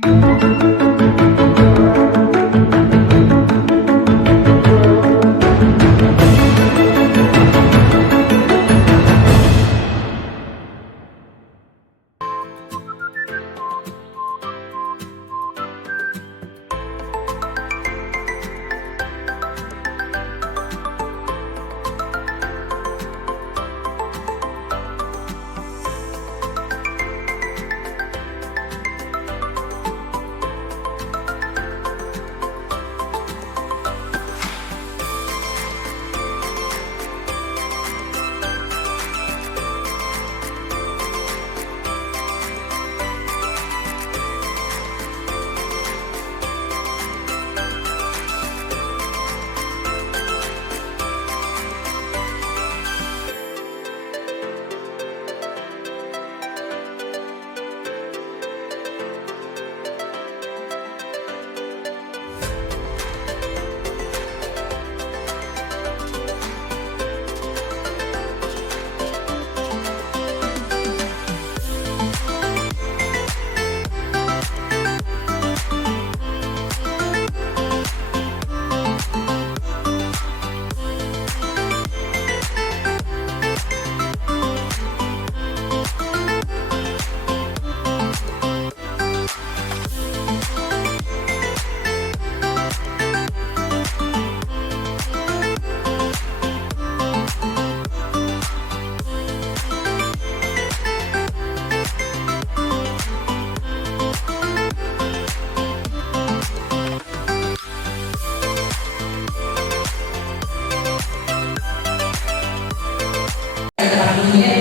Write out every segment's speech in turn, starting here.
Di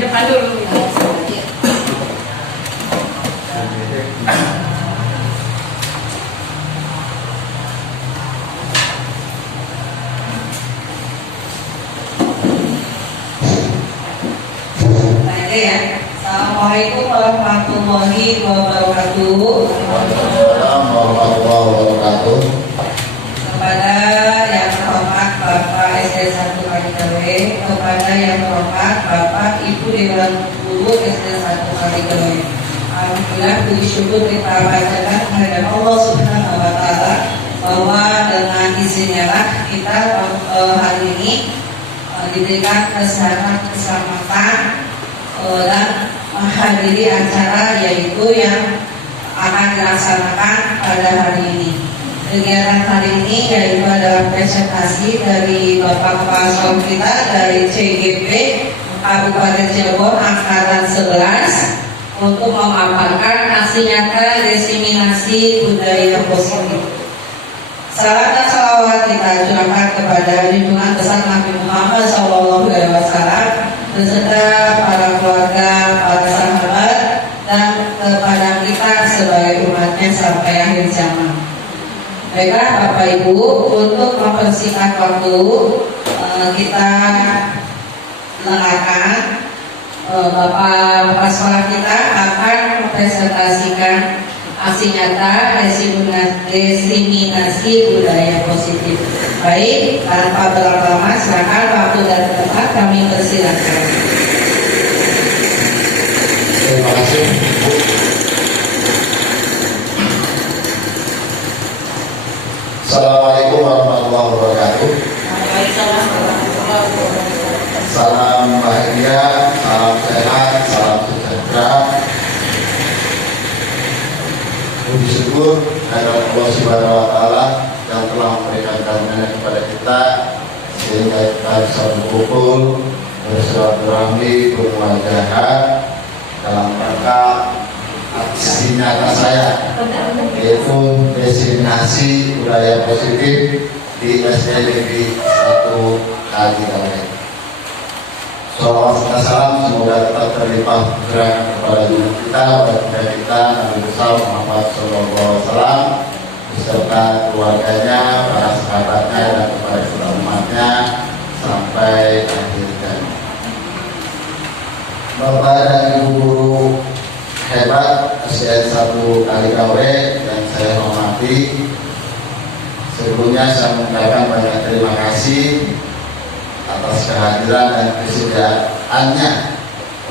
depan dulu. Assalamualaikum warahmatullahi wabarakatuh. Waalaikumsalam warahmatullahi wabarakatuh. Kepada yang terhormat Bapak SD 1 Kaligawe, kepada yang terhormat Bapak Ibu Dewan Guru SD 1 Kaligawe. Alhamdulillah, puji syukur kita panjatkan kehadirat Allah Subhanahu wa Ta'ala bahwa dengan izinnya lah kita hari ini diberikan kesehatan, keselamatan dan menghadiri acara yaitu yang akan dilaksanakan pada hari ini. Kegiatan hari ini yaitu adalah presentasi dari Bapak Kepala Sekolah kita dari CGP Kabupaten Cirebon Angkatan 11 untuk memaparkan aksi nyata diseminasi budaya positif. Salam dan salawat kita curahkan kepada junjungan besar Nabi Muhammad SAW beserta para keluarga, para sahabat, dan kepada kita sebagai umatnya sampai akhir zaman. Baiklah Bapak Ibu, untuk mempersingkat waktu kita dengarkan Bapak sekolah kita akan mempresentasikan aksi nyata diseminasi budaya positif. Baik, tanpa berlama-lama, silakan waktu dan tempat kami persilakan. Terima kasih. Assalamualaikum warahmatullahi wabarakatuh. Salam bahagia, salam sehat, salam sejahtera. Puji syukur kehadirat Allah Subhanahu wa Ta'ala yang telah memberikan karunia kepada kita sehingga kita bisa berkumpul bersilaturahmi, bermuajahat dalam rangka aksi nyata saya, yaitu diseminasi budaya positif di SD Negeri 1 Kaligawe. Salawat dan salam semoga tetap terlimpah gerak kepada diri kita, kepada kita Nabi besar Muhammad SAW beserta keluarganya, para sahabatnya, dan kepada seluruh umatnya sampai akhir zaman. Bapak dan Ibu guru hebat SDN 1 Kaligawe yang saya hormati, sebelumnya saya mengucapkan banyak terima kasih atas kehadiran dan kesediaannya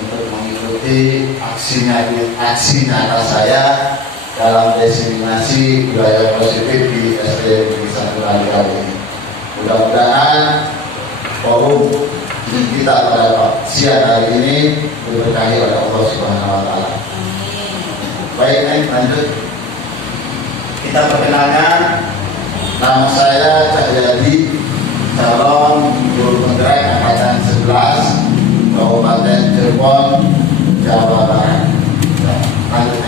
untuk mengikuti aksi nyata saya dalam diseminasi budaya positif di SD Negeri 1 kali ini. Mudah-mudahan forum kita pada siang hari ini diberkahi oleh Allah Subhanahu wa taala. Baik, lanjut. Kita perkenalkan, nama saya Cahyadi, calon guru penggerak angkatan 11 Kabupaten Cirebon, Jawa Barat. Lanjut.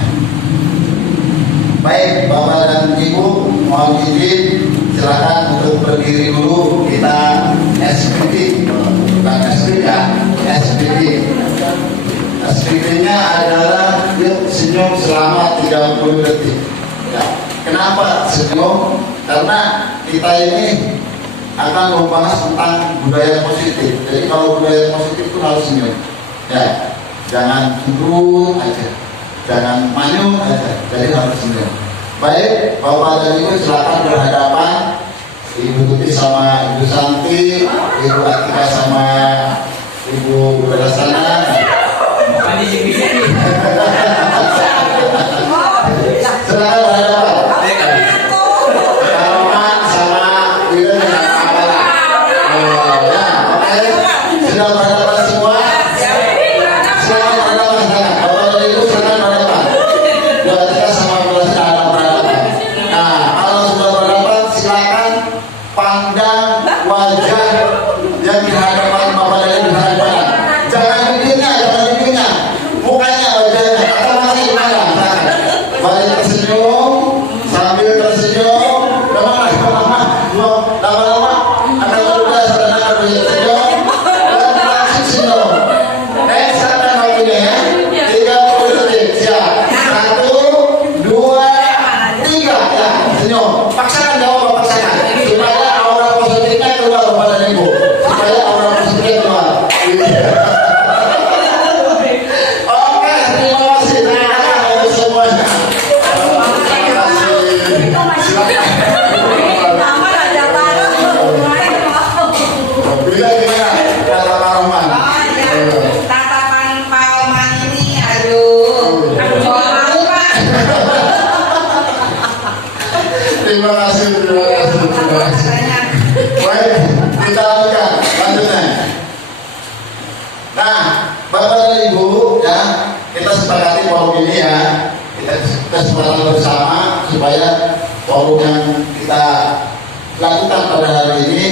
Baik, Bapak dan Ibu, mohon izin silakan untuk berdiri dulu. Kita SPP, bukan SPP ya, SPP. SPP-nya adalah yuk senyum selama 30 detik. Ya. Kenapa senyum? Karena kita ini akan membahas tentang budaya positif. Jadi kalau budaya positif itu harus senyum. Ya, jangan cemberut aja, jangan manyun aja. Jadi harus senyum. Baik, Bapak dan Ibu silakan berhadapan. Ibu Tuti sama Ibu Santi, Ibu Atika sama Ibu Berasana. Silakan berhadapan. Karaman sama Ibu dengan apalah. Ya, oke. Sudah berhadapan semua. Silakan berhadapan sana. Bapak dan Ibu silakan berhadapan. Ibu Atika sama Ibu Berasana berhadapan. Nah, kalau sudah berhadapan silakan pandang wajah yang di hadapan Bapak dan Ibu berhadapan. Jangan bibirnya, mukanya wajahnya. Atau masih gimana? Balik tersenyum, sambil tersenyum. Lama-lama akan berubah sebenarnya tersenyum dan langsung senyum. Silakan waktunya ya. 30 detik. Siap. 1, 2, 3. Ya, senyum. Paksakan jawab, paksakan. Supaya aura positifnya keluar kepada Ibu. Supaya aura positifnya keluar. Oke, terima kasih. Terima kasih untuk semuanya. Terima kasih. Bila gimana? Kata Pak Roman. Tatapan Pak Oman ini, aduh, lupa. Terima kasih. Baik, kita lanjutkan. Lanjutnya. Nah, Bapak dan Ibu, ya, kita sepakati forum ini ya. Kita kesepakatan bersama supaya forum yang kita lakukan pada hari ini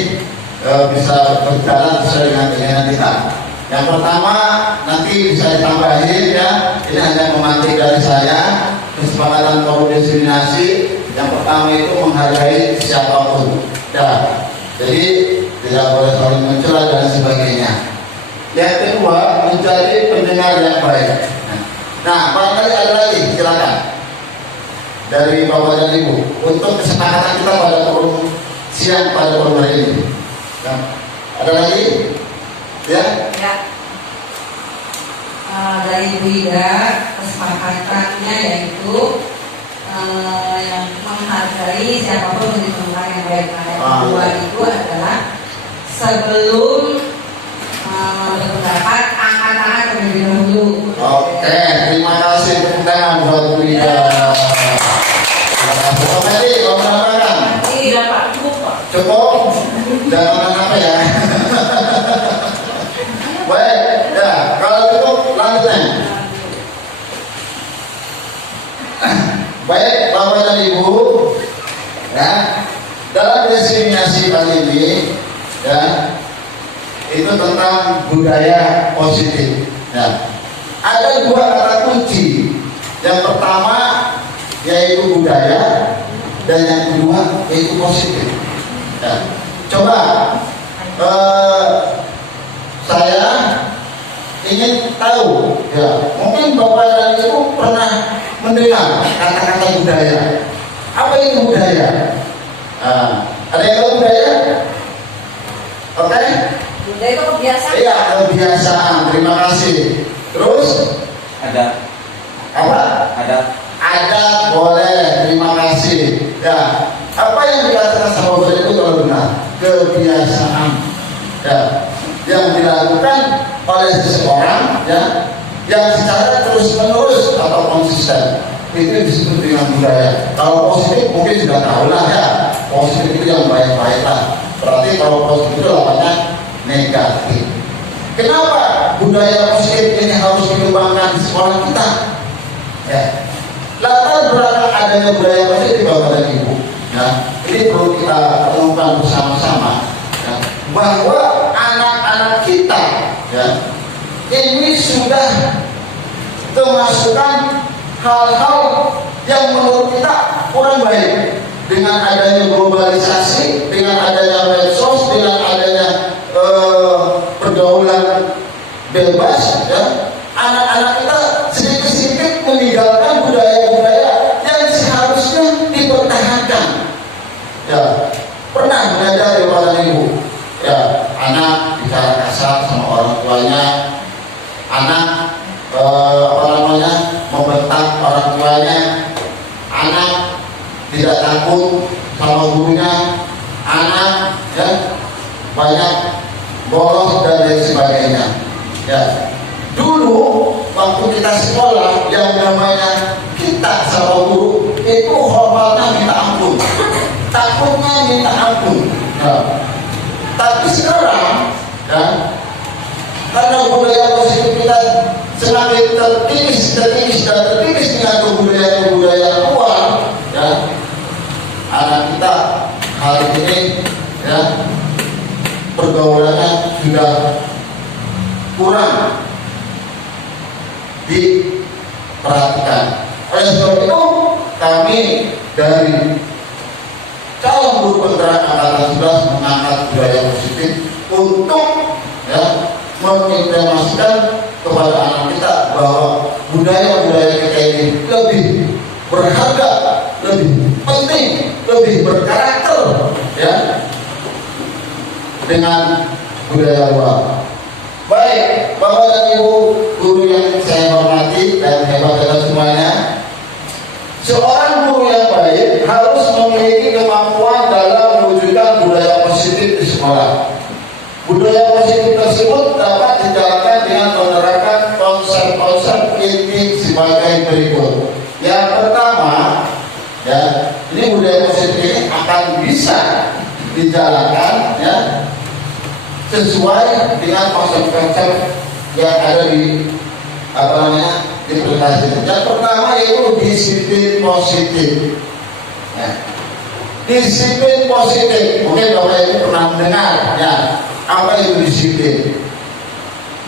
bisa berjalan sesuai dengan keinginan kita. Yang pertama, nanti bisa ditambahin ya. Ini hanya memantik dari saya. Kesepakatan forum diseminasi. Yang pertama itu menghargai siapapun. Ya, jadi tidak boleh saling mencela dan sebagainya. Yang kedua, menjadi pendengar yang baik. Nah, barangkali ada lagi, silakan dari Bapak dan Ibu untuk kesepakatan kita pada forum siang pada forum hari ini. Nah, ada lagi? Ya? Ya. Dari Bu Ida, kesepakatannya yaitu yang menghargai siapapun menjadi pendengar yang baik. Nah, yang kedua itu adalah sebelum berpendapat angkat tangan terlebih dahulu. Oke, terima kasih tepuk tangan buat Bu Ida. Terima kasih. Tadi mau menambahkan? Iya Pak, cukup Pak. Cukup? Jangan apa ya. Baik, ya kalau cukup lanjutnya. Baik, Bapak dan Ibu, ya dalam diseminasi kali ini, ya itu tentang budaya positif. Ya. Ada 2 kata kunci. Yang pertama yaitu budaya dan yang kedua yaitu positif. Ya. Coba saya ingin tahu, ya mungkin Bapak dan Ibu pernah mendengar kata-kata budaya. Apa itu budaya? Ada yang tahu budaya? Oke? Budaya itu kebiasaan. Iya, kebiasaan. Terima kasih. Terus? Adat. Apa? Adat. Adat boleh. Terima kasih. Ya. Apa yang dikatakan sama Bapak itu kalau benar? Kebiasaan. Ya. Yang dilakukan oleh seseorang, ya, yang secara terus menerus atau konsisten. itu disebut dengan budaya. Kalau positif mungkin sudah tahu lah ya, positif itu yang baik-baik lah. Berarti kalau positif itu lawannya negatif. Kenapa budaya positif ini harus dikembangkan di sekolah kita? Ya, latar belakang adanya budaya positif Bapak dan Ibu. Ya, ini perlu kita renungkan bersama-sama. Ya, bahwa anak-anak kita, ya, ini sudah kemasukan hal-hal yang menurut kita kurang baik dengan adanya globalisasi, dengan adanya medsos, dengan adanya pergaulan bebas. Ya, anak-anak kita sedikit-sedikit meninggalkan budaya-budaya yang seharusnya dipertahankan. Ya, pernah mengajar Bapak dan Ibu. Ya, anak bicara kasar sama orang tuanya, anak membentak orang tuanya, anak tidak takut sama gurunya, anak ya banyak bolos dan lain sebagainya. Ya, dulu waktu kita sekolah yang namanya kita sama guru itu hormatnya minta ampun, takutnya minta ampun. Ya. Tapi sekarang ya, karena budaya positif kita semakin terkikis dengan kebudayaan luar, ya, anak kita hari ini ya pergaulannya sudah kurang diperhatikan. Oleh sebab itu kami dari calon guru penggerak angkatan 11 mengangkat budaya positif untuk ya mengimplementasikan kepada anak kita bahwa budaya-budaya kita ini lebih berharga, lebih penting, lebih berkarakter ya dengan budaya luar. Baik, Bapak dan Ibu guru yang saya hormati dan hebat-hebat semuanya, seorang guru yang baik harus memiliki kemampuan dalam mewujudkan budaya positif di sekolah. Budaya positif tersebut dapat dijalankan dengan menerapkan konsep-konsep inti sebagai berikut. Yang pertama, ya, ini budaya positif ini akan bisa dijalankan ya sesuai dengan konsep-konsep yang ada di implementasi. Yang pertama yaitu disiplin positif. Ya. Disiplin positif, mungkin Bapak Ibu pernah mendengar ya. Apa itu disiplin?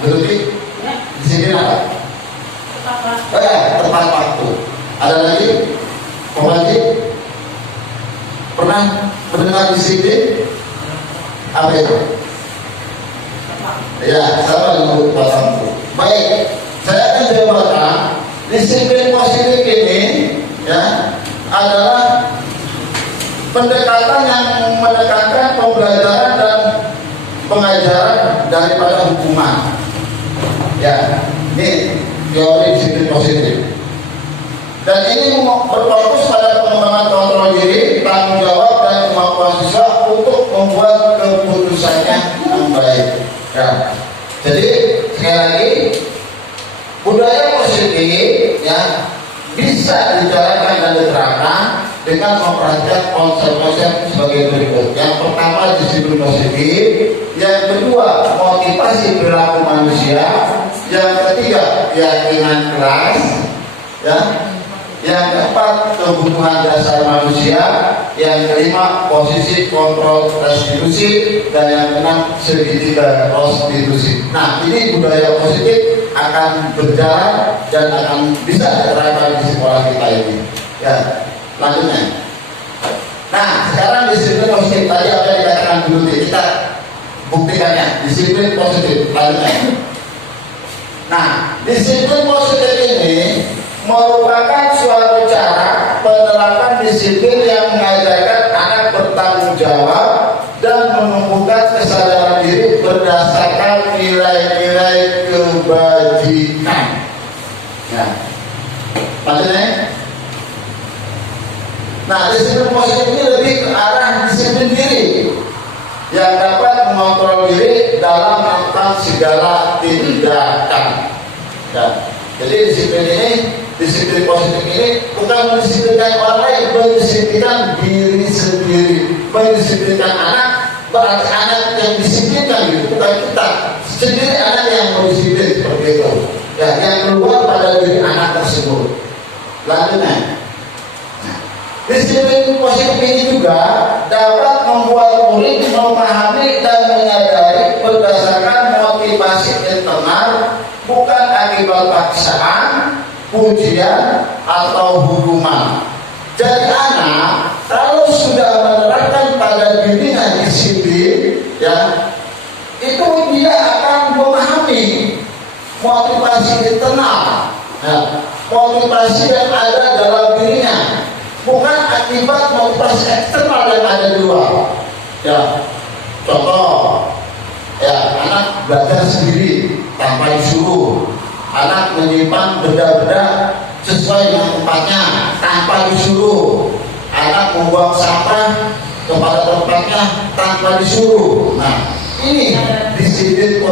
Berarti disiplin apa? Tepat waktu. Ada lagi? Apa lagi? Pernah mendengar disiplin? Apa itu? Ya, sama dengan tepat waktu. Baik, saya akan jabarkan disiplin positif ini ya adalah pendekatan yang mendekatkan pembelajaran dan pengajaran daripada hukuman. Ya, ini teori disiplin positif. Dan ini berfokus pada pengembangan kontrol diri, tanggung jawab dan kemampuan siswa untuk membuat keputusannya yang baik. Ya. Jadi sekali lagi budaya positif ya bisa dijalankan dan diterapkan dengan memperhatikan konsep-konsep sebagai berikut. Yang pertama disiplin positif, yang kedua motivasi perilaku manusia, yang ketiga keyakinan kelas, ya, yang keempat kebutuhan dasar manusia, yang kelima posisi kontrol restitusi, dan yang keenam segitiga prostitusi. Nah, ini budaya positif akan berjalan dan akan bisa diterapkan di sekolah kita ini. Ya. Selanjutnya, nah sekarang disiplin positif tadi apa yang dikatakan dulu kita buktikannya disiplin positif. Selanjutnya, nah disiplin positif ini merupakan suatu cara penerapan disiplin yang mengajarkan anak bertanggung jawab dan menumbuhkan kesadaran diri berdasarkan nilai-nilai kebajikan. Ya, maksudnya. Nah, disiplin positif ini lebih ke arah disiplin diri yang dapat mengontrol diri dalam melakukan segala tindakan. Ya. Jadi disiplin ini Disiplin positif ini bukan mendisiplinkan orang lain, mendisiplinkan diri sendiri. Mendisiplinkan anak berarti anak yang disiplinkan gitu, bukan kita sendiri anak yang mendisiplin seperti itu. Ya, yang keluar pada diri anak tersebut. Lanjutnya, disiplin positif ini juga dapat membuat murid memahami dan menyadari berdasarkan motivasi internal, bukan akibat paksaan, pujian, atau hukuman. Jadi anak kalau sudah menerapkan pada dirinya disiplin, ya, itu dia akan memahami motivasi internal, ya, motivasi yang ada dalam dirinya, bukan akibat motivasi eksternal yang ada di luar. Ya, contoh, ya, anak belajar sendiri tanpa disuruh, anak menyimpan benda-benda sesuai dengan tempatnya tanpa disuruh, anak membuang sampah kepada tempatnya tanpa disuruh. Nah, ini disiplin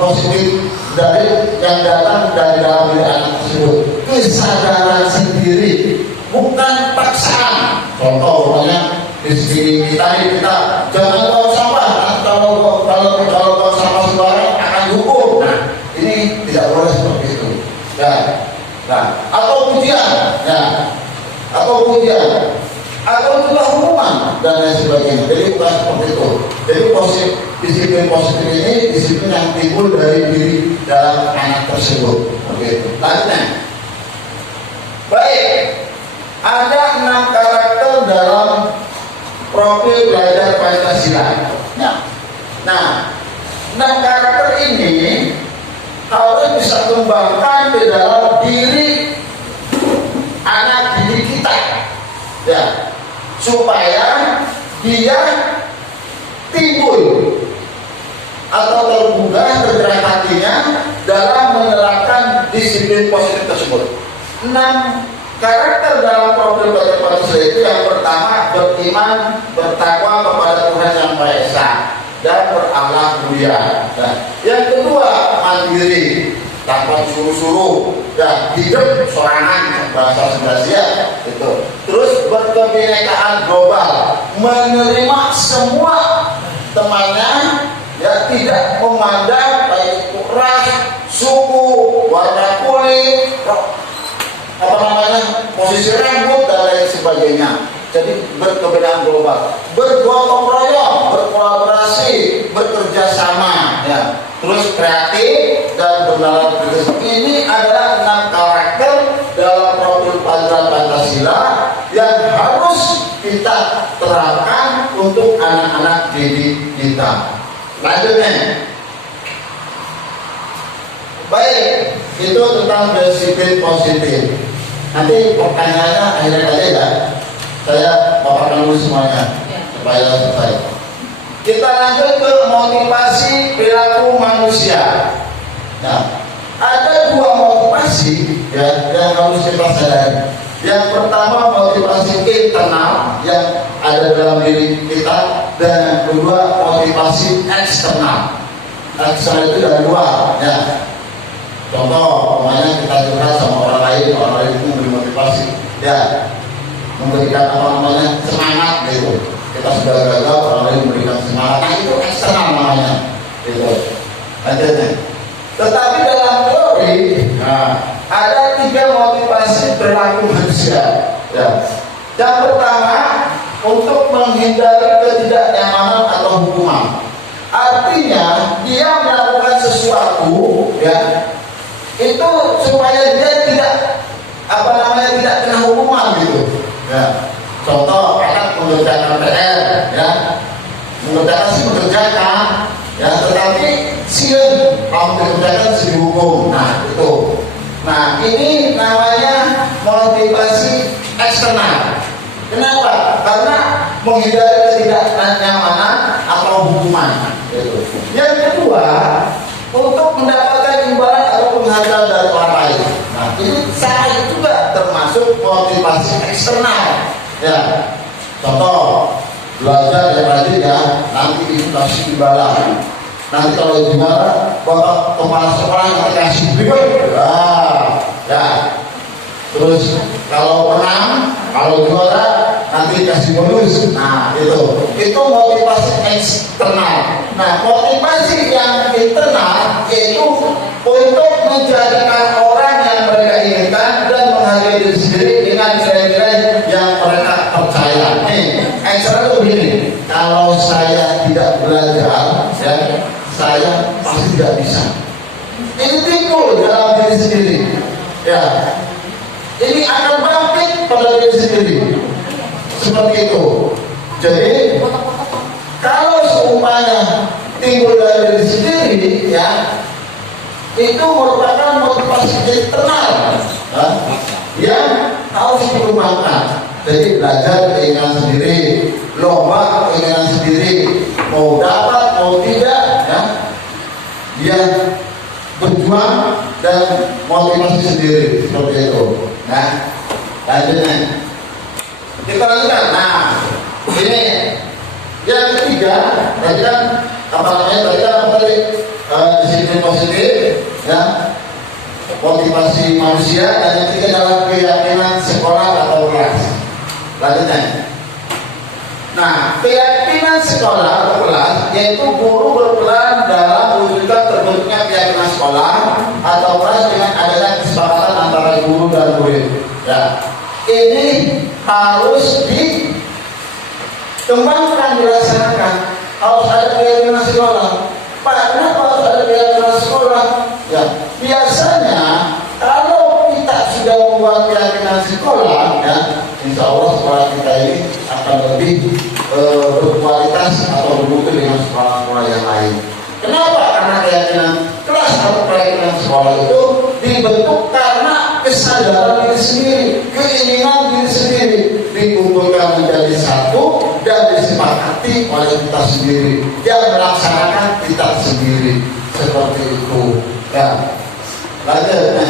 positif dari yang datang dari dalam diri anak tersebut, kesadaran sendiri, bukan paksaan. Contoh, namanya di sini kita jangan buang sampah. Kalau buang sampah sembarang akan dihukum. Nah, ini tidak boleh seperti itu. Ya, nah, atau pujian, ya, atau juga hukuman dan lain sebagainya. Jadi bukan seperti itu. Jadi disiplin positif ini disiplin yang timbul dari diri dalam anak tersebut. Begitu. Lanjutnya, baik, ada 6 karakter dalam profil belajar Pancasila. Nah, 6 karakter ini harus bisa kembangkan di dalam diri anak didik kita, ya, supaya dia timbul atau tergugah tergerak hatinya dalam menerapkan disiplin positif tersebut. 6 karakter dalam profil belajar Pancasila itu, yang pertama beriman, bertakwa kepada Tuhan Yang Maha Esa dan berakhlak mulia. Nah, yang kedua mandiri, tanpa suruh-suruh, dan hidup sorangan, bahasa Indonesia itu. Terus berkebinekaan global, menerima semua temannya, ya, tidak memandang baik itu ras, suku, warna kulit, posisi rambut dan lain sebagainya. Jadi berkebenaran global, bergotong royong, berkolaborasi, bekerja sama, ya. Terus kreatif dan bernalar. Ini adalah 6 karakter dalam profil Pancasila yang harus kita terapkan untuk anak-anak didik kita. Lanjutnya, baik, itu tentang disiplin positif. Nanti pertanyaannya akhirnya aja ya. Saya paparkan dulu semuanya supaya selesai. Kita lanjut ke motivasi perilaku manusia. Nah, ada 2 motivasi, ya, yang harus kita sadari. Yang pertama motivasi internal yang ada dalam diri kita, dan yang kedua motivasi eksternal. Eksternal itu dari luar, ya. Contoh, namanya kita curhat sama orang lain itu memberi motivasi, ya, memberikan semangat gitu. Kita sudah gagal, orang lain memberikan semangat, nah itu eksternal namanya, gitu. Lanjutnya. Tetapi dalam teori, ada 3 motivasi perilaku manusia. Ya. Yang pertama, untuk menghindari ketidaknyamanan atau hukuman. Artinya dia melakukan sesuatu, ya, itu supaya dia tidak tidak kena hukuman gitu. Ya. Contoh, anak mengerjakan PR, ya, mengerjakan, ya, tetapi kamu mengerjakan dihukum. Nah, itu. Nah, ini namanya motivasi eksternal. Kenapa? Karena menghindari ketidaknyamanan atau hukuman. Gitu. Yang kedua, untuk mendapatkan imbalan atau penghargaan dari orang lain. Nah, ini saya juga termasuk motivasi eksternal. Ya, contoh, belajar yang rajin, ya, nanti itu kasih imbalan. Nanti kalau juara, bapak kepala sekolah yang kasih berikut, ya. Terus kalau menang, kalau juara nanti kasih bonus. Nah itu motivasi eksternal. Nah motivasi yang internal itu untuk menjadikan orang yang mereka inginkan dan menghargai diri sendiri dengan nilai-nilai yang mereka percaya. Nih eksternal itu begini, kalau saya tidak belajar, ya, saya pasti tidak bisa. Ini timbul dalam diri sendiri, ya. Ini akan bangkit pada diri sendiri seperti itu. Jadi kalau seumpamanya timbul dari diri sendiri, ya, itu merupakan motivasi internal, ya, yang harus dikembangkan. Jadi belajar keinginan sendiri, lomba keinginan sendiri, mau dapat mau tidak, ya, dia berjuang dan motivasi sendiri seperti itu. Nah, lanjutnya kita lanjutkan. Nah, ini yang ketiga, tadi kan disiplin positif, ya, motivasi manusia, dan yang ketiga adalah keyakinan sekolah atau kelas. Lanjutnya. Nah, keyakinan sekolah atau kelas yaitu guru berperan dalam mewujudkan terbentuknya keyakinan sekolah atau kelas dengan adanya kesepakatan antara guru dan murid. Ya, ini harus dikembangkan, dilaksanakan. Harus ada keyakinan sekolah. Pak, kenapa harus ada keyakinan sekolah? Ya, biasanya kalau kita sudah membuat keyakinan sekolah, ya, insya Allah sekolah kita ini akan lebih berkualitas atau bermutu dengan sekolah-sekolah yang lain. Kenapa? Karena keyakinan kelas atau keyakinan sekolah itu dibentuk karena kesadaran diri sendiri, keinginan diri sendiri, dikumpulkan menjadi satu dan disepakati oleh kita sendiri, yang melaksanakan kita sendiri, seperti itu. Ya, lanjut.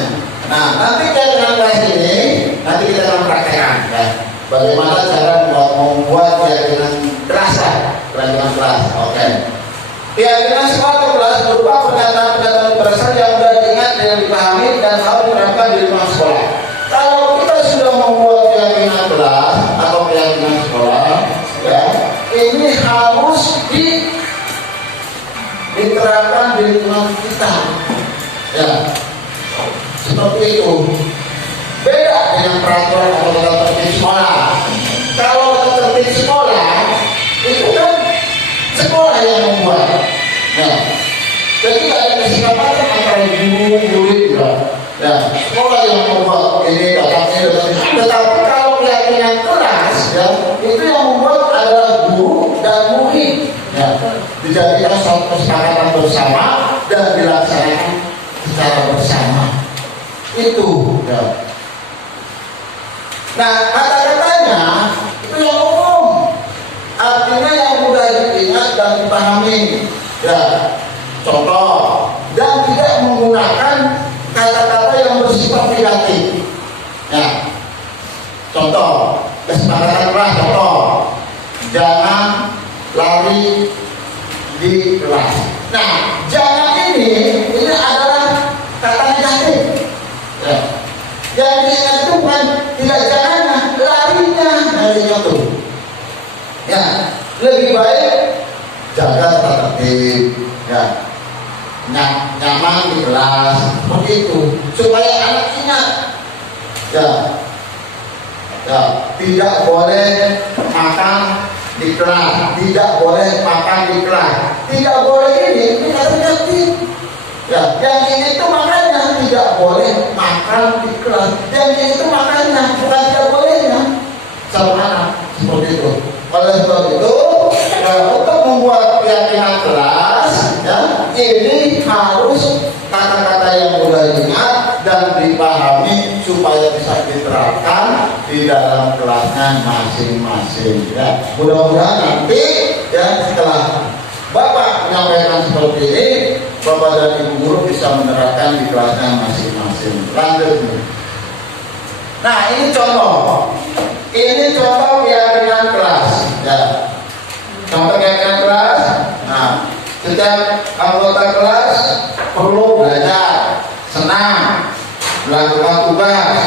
Nah, nanti keyakinan kelas ini nanti kita akan praktekkan, ya, bagaimana cara membuat keyakinan kelas, keyakinan kelas. Oke. Keyakinan sekolah kelas berupa pernyataan-pernyataan universal yang mudah diingat dan dipahami dan harus diterapkan di lingkungan sekolah. Kalau kita sudah membuat keyakinan kelas atau keyakinan sekolah, ya, ini harus diterapkan di lingkungan kita, ya, seperti itu. Beda dengan peraturan atau tata tertib sekolah. Kalau tata tertib sekolah itu kan sekolah yang membuat. Nah, jadi ada kesepakatan antara guru murid, ya, sekolah yang membuat ini datangnya. Tetapi kalau keyakinan kelas, ya, itu yang membuat adalah guru dan murid. Ya, dijadikan suatu kesepakatan bersama dan dilaksanakan secara bersama. Itu, ya. Nah, kata-katanya itu yang umum, artinya yang mudah diingat dan dipahami, ya. Contoh, dan tidak menggunakan kata-kata yang bersifat negatif, ya. Contoh, kesepakatan kelas, contoh, jangan lari di kelas. Nah, jangan ini adalah kata negatif, ya. Yang diingat itu bukan tidak jangannya, larinya tuh. Ya, lebih baik jaga tata tertib, ya, nyaman di kelas, seperti itu, supaya anak ingat, ya, ya, tidak boleh makan di kelas, tidak boleh makan di kelas, tidak boleh ini negatif. Ya, yang ini itu makanya tidak boleh makan di kelas. Yang ini itu makanya bukan tidak bolehnya sama anak, seperti itu. Oleh sebab itu, ya, untuk membuat keyakinan kelas, ya, ini harus kata-kata yang mudah diingat dan dipahami supaya bisa diterapkan di dalam kelasnya masing-masing. Ya, mudah-mudahan nanti, ya, setelah Bapak menyampaikan seperti ini, Bapak dan Ibu guru bisa menerapkan di kelasnya masing-masing. Lanjut. Nah, ini contoh. Ini contoh keyakinan kelas, ya. Contoh keyakinan kelas. Nah, setiap anggota kelas perlu belajar, senang, melakukan tugas,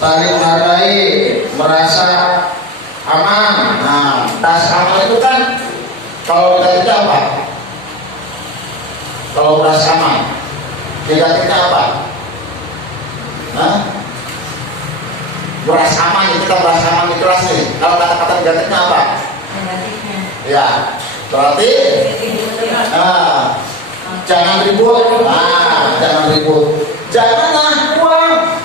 saling dihargai, merasa aman. Nah, rasa aman itu kan kalau negatifnya apa? Kalau merasa aman, negatifnya apa? Hah? Merasa aman, kita merasa aman itu rasanya. Kalau kata-kata negatifnya apa? Negatifnya. Ya, berarti jangan ribut. Jangan ribut. Janganlah buang.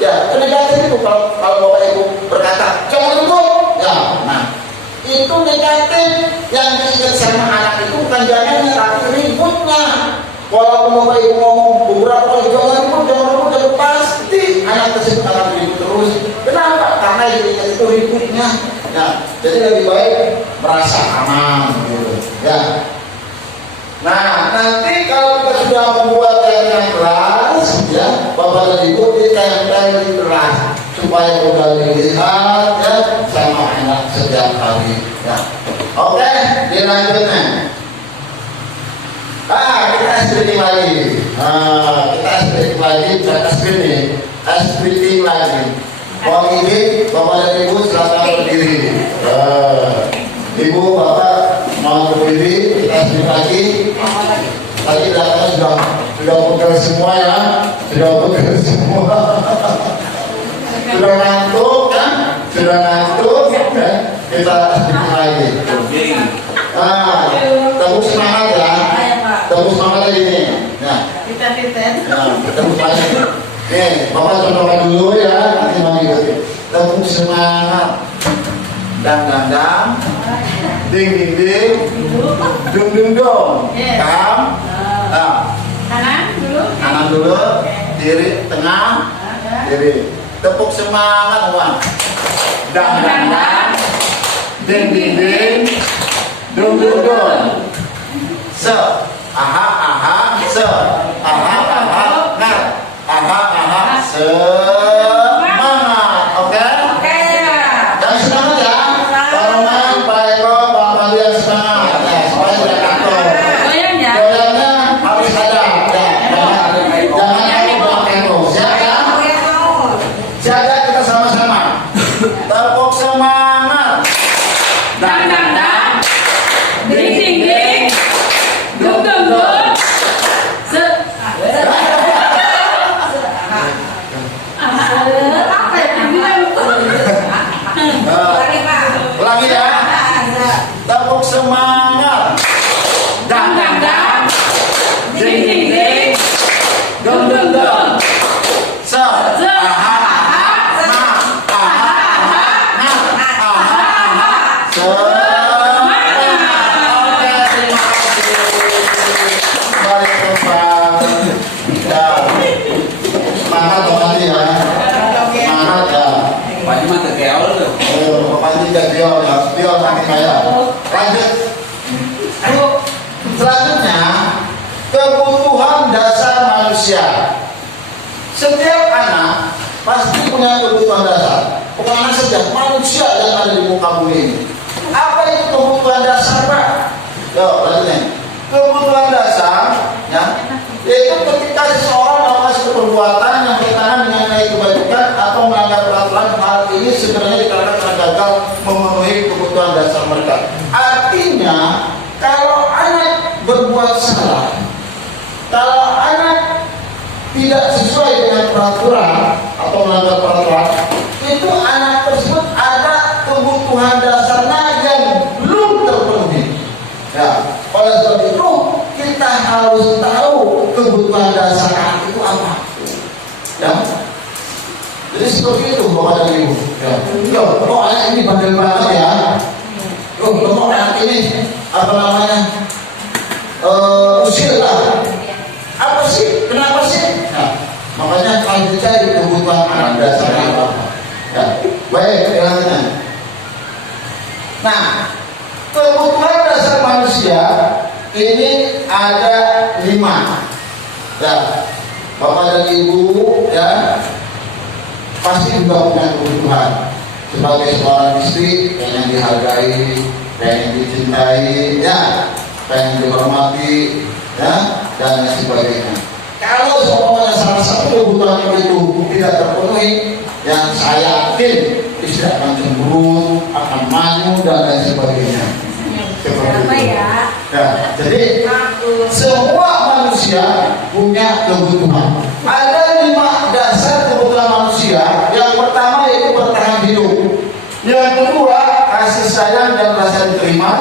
Ya, itu negatif itu kalau Bapak Ibu berkata jangan ribut. Ya, nah itu negatif. Yang diingat sama anak itu bukan jangannya, tapi ributnya. Walaupun Bapak Ibu ngomong beberapa kali jangan ribut, pasti anak tersebut akan ribut terus. Kenapa? Karena yang diingat itu ributnya. Ya, jadi lebih baik merasa aman gitu. Ya. Nah, nanti kalau kita sudah membuat yang keras, ya, Bapak dan Ibu ditempel di keras supaya mudah dilihat ya sama anak setiap hari. Ya. Oke, dilanjutnya. Kita splitting lagi. Kita splitting lagi, kita splitting lagi. Mau ini, Bapak dan Ibu silakan berdiri. Ibu, Bapak mau berdiri, kita splitting lagi. Tadi datanya sudah pegel semua ya, sudah pegel semua. Sudah ngantuk kan? Sudah ngantuk kan? Kita splitting lagi. Tepuk semangat ya. Tepuk semangat lagi nih. Nah, tepuk lagi. Nih, Bapak contohkan dulu ya, nanti mau ikutin. Tepuk semangat. Dang. Ding. Dung. Kam. Kanan dulu. Kiri, tengah. Kiri. Tepuk semangat, Bang. Dang. Ding. Dung. Se. Aha. Se. Aha. Nah. Semangat. Oke? Yang semangat ya. Kalau main Pak Eko, Pak Pandi yang semangat. Ya, supaya tidak kantor. Goyangnya harus ada. Ya, jangan Pak Eko. Jaga kita sama-sama. Tepuk semangat. Dang. Ding. Dung. Se. Ulangi ya. Tepuk semangat. Dang. Ding. Dung. Se. Aha. Semangat kembali ya. Semangat ya. Bapaknya mah terkeol tuh. Bapaknya tidak biol nanti kaya. Lanjut. Selanjutnya, kebutuhan dasar manusia. Setiap anak pasti punya kebutuhan dasar. Bukan anak saja, manusia yang ada di muka bumi ini. Apa itu kebutuhan dasar, Pak? Yuk, lanjutnya. Kebutuhan dasar, ya, yaitu ketika seseorang melakukan suatu perbuatan yang bertentangan mengenai kebajikan atau melanggar peraturan, hal ini sebenarnya dikarenakan karena gagal memenuhi kebutuhan dasar mereka. Artinya, kalau anak berbuat salah, kalau anak tidak sesuai dengan peraturan atau melanggar peraturan, itu anak tersebut ada kebutuhan dasarnya yang belum terpenuhi. Ya, oleh sebab itu kita harus tahu kebutuhan dasar anak itu apa. Ya, jadi seperti itu Bapak dan Ibu. Ya, kok anak ini bandel banget ya? Kok anak ini apa namanya? Usil lah. Apa sih? Kenapa sih? Nah, makanya kalau dicari kebutuhan anak dasar apa? Ya, baik, selanjutnya. Nah, kebutuhan dasar manusia ini ada 5. Ya, Bapak dan Ibu ya pasti juga punya kebutuhan. Sebagai seorang istri, pengen dihargai, pengen dicintai, ya, pengen dihormati, ya, dan lain sebagainya. Kalau semuanya salah satu kebutuhan itu tidak terpenuhi, yang saya yakin istri akan cemburu, akan maju dan lain sebagainya. Seperti itu. Ya, jadi semua manusia punya kebutuhan. Ada 5 dasar kebutuhan manusia. Yang pertama yaitu bertahan hidup. Yang kedua kasih sayang dan rasa diterima.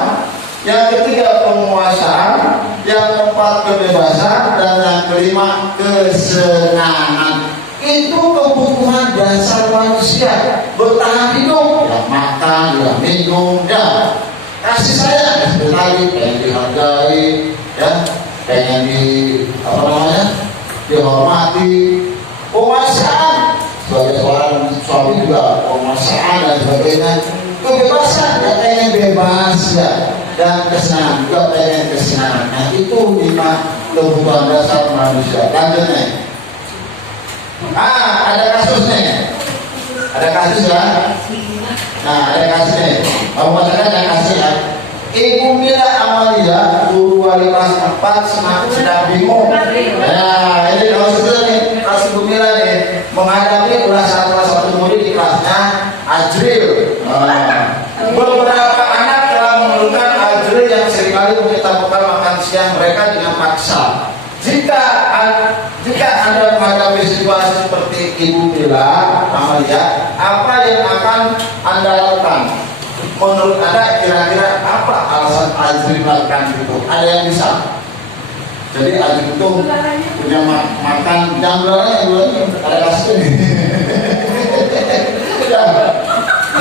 Yang ketiga penguasaan. Yang keempat kebebasan dan yang kelima kesenangan. Itu kebutuhan dasar manusia. Bertahan hidup, ya makan, ya minum, ya kasih sayang, lagi pengen dihargai, ya pengen dihormati, penguasaan sebagai seorang suami juga penguasaan dan sebagainya, kebebasan ya pengen bebas ya, dan kesenangan juga pengen kesenangan. Nah itu 5 kebutuhan dasar manusia. Lanjut nih. Ada kasusnya, ada kasus ya. Nah ada kasusnya. Kamu katakan ada kasus ya. Ibu Mila Amalia, guru wali kelas 4 sedang bingung. Nah ini kasusnya nih, kasus Ibu Mila nih menghadapi salah satu murid di kelasnya Ajril. Beberapa anak telah mengeluhkan Ajril yang seringkali meminta bekal makan siang mereka dengan paksa. Jika Anda menghadapi situasi seperti Ibu Mila Amalia, apa yang akan Anda lakukan? Menurut Anda kira-kira apa alasan Ajril melakukan itu? Ada yang bisa? Jadi Ajril itu punya makan janggalnya yang ada kasih ini. Ya,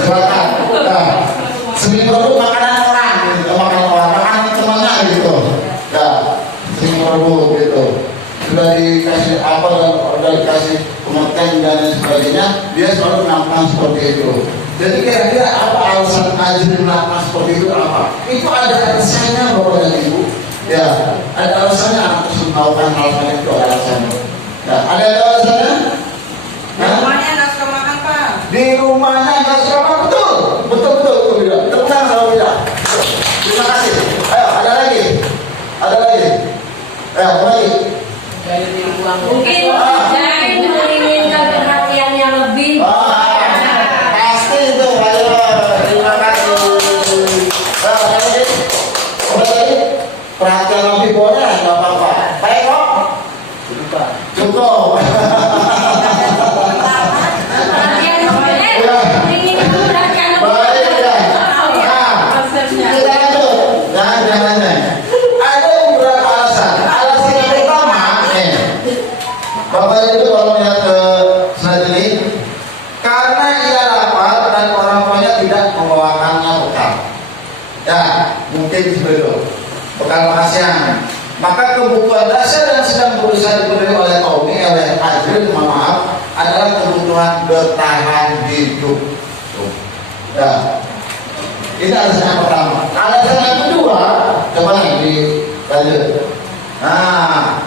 silakan. Nah, seminggu itu makanan orang, gitu. Makanan temannya gitu. Ya, seminggu gitu. Sudah dikasih apa dan sudah dikasih pengertian dan sebagainya, dia selalu melakukan seperti itu. Jadi kira-kira apa alasan Ajril melakukan seperti itu apa? Itu ada alasannya Bapak dan Ibu. Ya, ada alasannya anak tersebut melakukan alasannya itu ada alasannya. Ya, ada alasannya? Di rumahnya nggak suka makan Pak. Di rumahnya nggak suka makan, betul. Tepuk tangan kalau tidak. Terima kasih. Ayo, ada lagi. Ayo, lagi. Mungkin Jai menginginkan perhatian yang lebih. Pasti itu. Ayo, terima kasih. Ada lagi. Perhatian lebih boleh, nggak apa-apa. Baik kok. Cukup. Perhatian menginginkan perhatian lebih. Baik ya. Kita lanjut. Jangan. Ada beberapa alasan. Alasan yang pertama, Bapak itu kalau melihat ke slide ini, karena ia lapar dan orang tuanya tidak membawakannya bekal. Ya, mungkin seperti itu. Bekal makan siang. Maka kebutuhan dasar yang sedang berusaha dipenuhi oleh Tommy, oleh Ajril, maaf, adalah kebutuhan bertahan hidup. Ya, ini alasan yang pertama. Alasan yang kedua, coba dilanjut. Nah,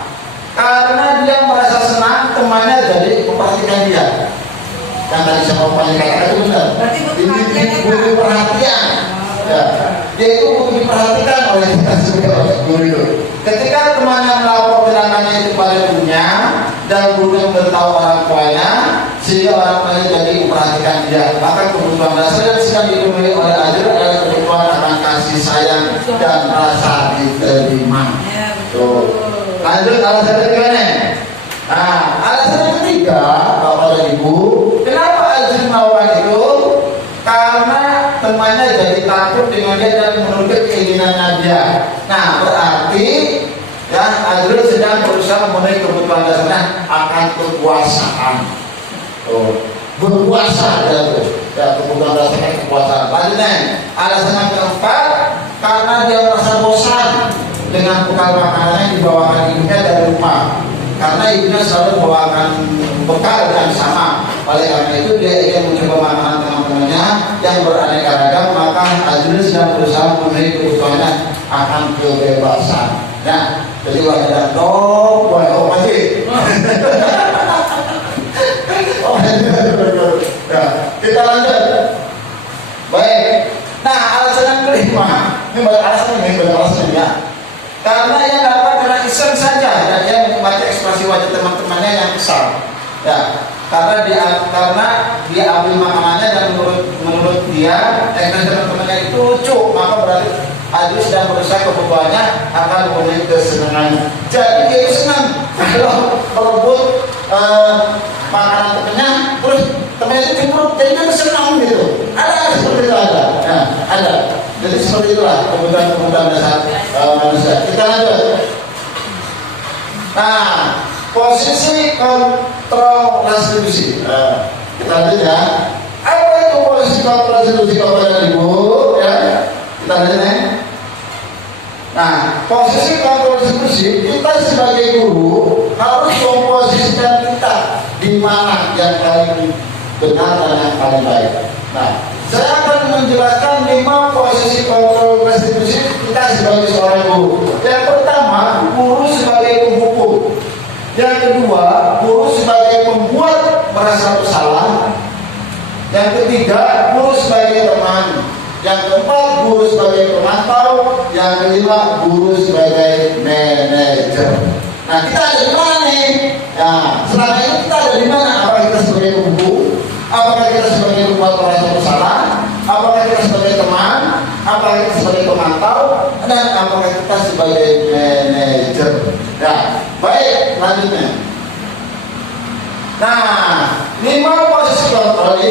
karena dia merasa senang temannya jadi memperhatikan dia. Yang tadi saya mau katakan itu benar. Berarti butuh perhatian. Ya, dia itu butuh diperhatikan oleh kita sebagai guru itu. Ketika temannya melapor tindakannya itu pada gurunya dan gurunya memberitahu orang tuanya, sehingga orang tuanya jadi memperhatikan dia, maka kebutuhan dasar yang sedang dipenuhi oleh Ajril adalah kebutuhan akan kasih sayang dan rasa diterima. Tuh. Lanjut alasan ketiga nih. Nah, alasan ketiga, Bapak dan Ibu, kenapa Ajril melakukan itu? Karena temannya jadi takut dengan dia dan menuntut keinginannya dia. Nah, berarti ya Ajril sedang berusaha memenuhi kebutuhan dasarnya akan kekuasaan. Berkuasa ya kebutuhan dasarnya kekuasaan. Lanjutnya, alasan yang keempat, karena dia merasa bosan dengan bekal makanannya yang dibawakan ibunya dari rumah. Karena ibunya selalu membawakan bekal yang sama. Oleh karena itu dia ingin mencoba makanan teman-temannya yang beraneka ragam. Maka Ajril sedang berusaha memenuhi kebutuhannya akan kebebasan. Nah, jadi wajar dong, masih. Ya, kita lanjut. Baik. Nah, alasan yang kelima, ini banyak alasan ya. Karena ia dapat karena iseng saja dan ia menikmati ekspresi wajah teman-temannya yang kesal. Ya, karena dia ambil makanannya dan menurut dia teman-temannya itu lucu, maka berarti Adri sedang berusaha kebutuhannya akan memenuhi kesenangannya. Jadi dia itu senang kalau merebut makanan temannya, terus temannya itu cemberut, jadi dia senang gitu. Ada seperti itu ada. Nah, ada. Jadi seperti itulah kebutuhan dasar manusia. Kita lanjut. Nah, posisi kontrol restitusi. Kita lanjut ya. Apa itu posisi kontrol restitusi kepada ibu? Ya, kita lanjut ya. Nah, posisi kontrol restitusi, kita sebagai guru harus memposisikan kita di mana yang paling benar dan yang paling baik. Nah, saya akan menjelaskan 5 posisi kontrol restitusi kita sebagai seorang guru. Yang pertama, guru sebagai penghukum. Yang kedua, guru sebagai pembuat merasa bersalah. Yang ketiga, guru sebagai teman. Yang keempat, guru sebagai pemantau. Yang kelima, guru sebagai manajer. Nah, kita ada di mana nih? Nah, selama ini kita ada di mana? Apakah kita sebagai penghukum? Apakah kita sebagai pembuat merasa bersalah? Apakah kita sebagai teman? Apakah kita sebagai pemantau? Dan apakah kita sebagai manajer? Nah, baik, lanjutnya. Nah, 5 posisi kontrol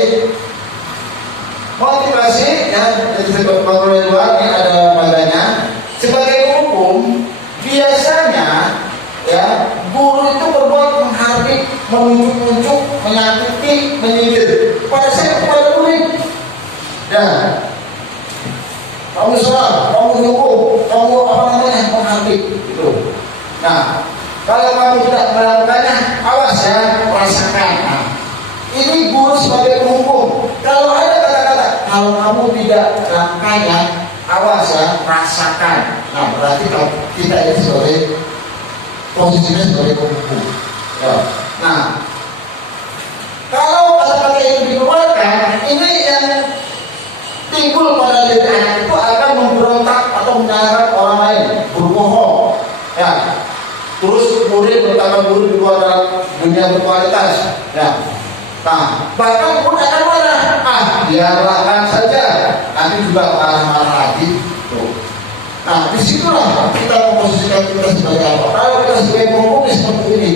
motivasi ya, disebut kontrol luar ini ada baganya. Sebagai hukum, biasanya ya guru itu berbuat menghardik, menunjuk-nunjuk, menyakiti, menyindir pada siapa? Kepada murid. Ya, kamu salah, kamu hukum, kamu apa namanya menghardik itu. Nah, kalau kamu tidak melakukannya, awas ya, rasakan. Nah, ini guru sebagai penghukum. Kalau ada kata-kata, kalau kamu tidak melakukannya, awas ya, rasakan. Nah, berarti kalau kita ini sebagai posisinya sebagai penghukum. Ya. Nah, kalau kata-kata itu dikeluarkan, ini yang timbul pada diri anak itu akan memberontak atau menyalahkan orang lain, berbohong. Ya. Terus murid bertambah guru di luar dalam dunia berkualitas. Ya. Nah, bahkan pun akan marah. Biarkan saja. Nanti juga marah-marah lagi. Tuh. Nah, disitulah kita memposisikan kita sebagai apa? Kalau kita sebagai penghukum seperti ini,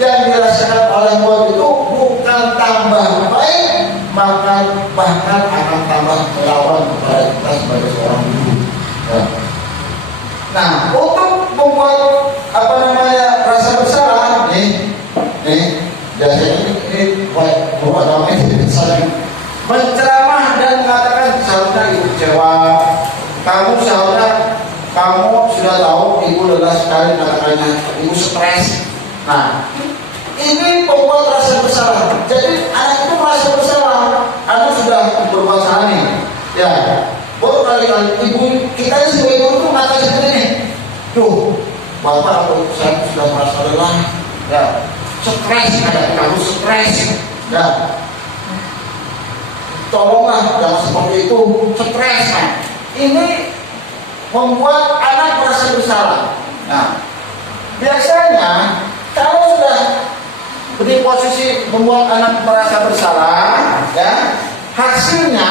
yang dirasakan oleh murid itu bukan tambah baik, maka bahkan akan tambah melawan kepada kita sebagai seorang guru. Ya. Nah, untuk membuat rasa bersalah nih biasanya ini buat namanya saling menceramah dan mengatakan seharusnya ibu kecewa, kamu sudah tahu ibu lelah sekali mengatakannya, ibu stres. Nah, ini membuat rasa bersalah. Jadi anak itu merasa bersalah, anak sudah berbuat salah nih. Ya, baru kali-kali ibu kita sebagai guru itu mengatakan seperti ini. Tuh, bapak atau saya sudah merasa lelah, ya, stres, ada kamu stres, ya, tolonglah jangan seperti itu, stres. Nah, ini membuat anak merasa bersalah. Nah, biasanya kalau sudah di posisi membuat anak merasa bersalah, ya, hasilnya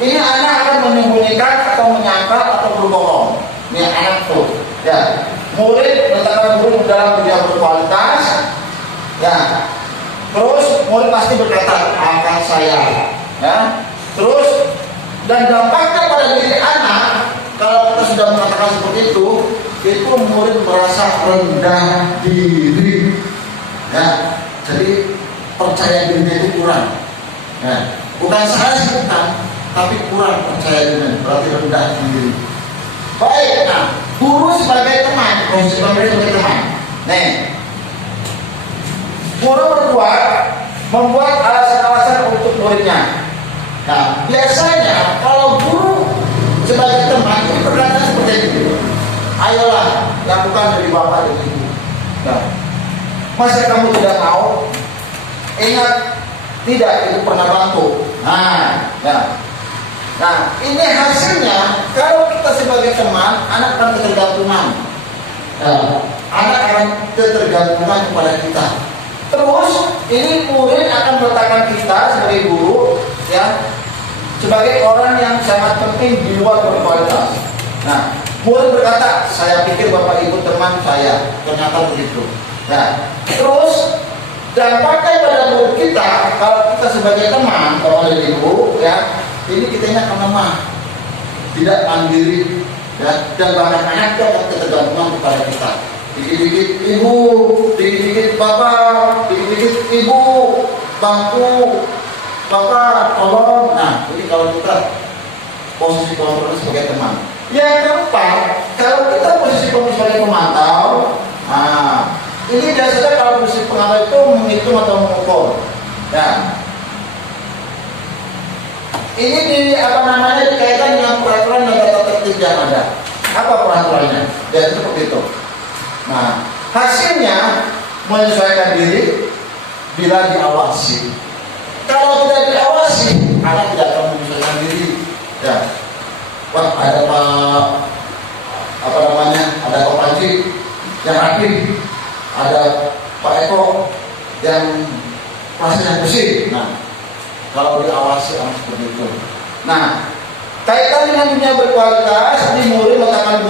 ini anak akan menyembunyikan atau menyangkal atau berbohong. Ini anak tuh, ya, murid bertanya guru dalam dunia berkualitas, ya, terus murid pasti berkata akan saya, ya, terus dan dampaknya pada diri anak kalau kita sudah mengatakan seperti itu murid merasa rendah diri, ya, jadi percaya dirinya itu kurang, ya, bukan salah sih bukan, tapi kurang percaya diri, berarti rendah diri. Baik, nah, guru sebagai teman, sebagai teman. Nih, guru membuat alasan-alasan untuk muridnya. Nah, biasanya kalau guru sebagai teman itu berkata seperti itu. Ayolah, lakukan dari bapak dan ibu. Nah, masa kamu tidak mau? Ingat, tidak itu pernah bantu. Nah, ya. Nah, ini hasilnya kalau kita sebagai teman, anak akan ketergantungan. Anak akan ketergantungan kepada kita. Terus ini murid akan meletakkan kita sebagai guru, ya, sebagai orang yang sangat penting di luar berkualitas. Nah, murid berkata, saya pikir bapak ibu teman saya, ternyata begitu. Nah, terus dampaknya pada murid kita, kalau kita sebagai teman, bapak dan ibu, ya, ini kita akan lemah, tidak mandiri, ya, dan banyak-banyak ketergantungan kepada kita. Dikit-dikit ibu, dikit-dikit bapak, dikit-dikit ibu, bantu, bapak, tolong. Nah, jadi kalau kita posisi kontrol sebagai teman. Yang keempat, kalau kita posisi kontrol sebagai pemantau, nah, ini biasanya kalau posisi pemantau itu menghitung atau mengukur. Ya. Ini dikaitkan dengan peraturan dan tata tertib yang ada. Apa peraturannya? Ya, seperti itu. Nah, hasilnya menyesuaikan diri bila diawasi. Kalau tidak diawasi, anak tidak akan menyesuaikan diri. Ya, wah ada ada Pak Panji yang aktif, ada Pak Eko yang kelasnya bersih. Nah, kalau diawasi anak seperti itu. Nah, kaitan dengan dunia berkualitas, ini murid mengatakan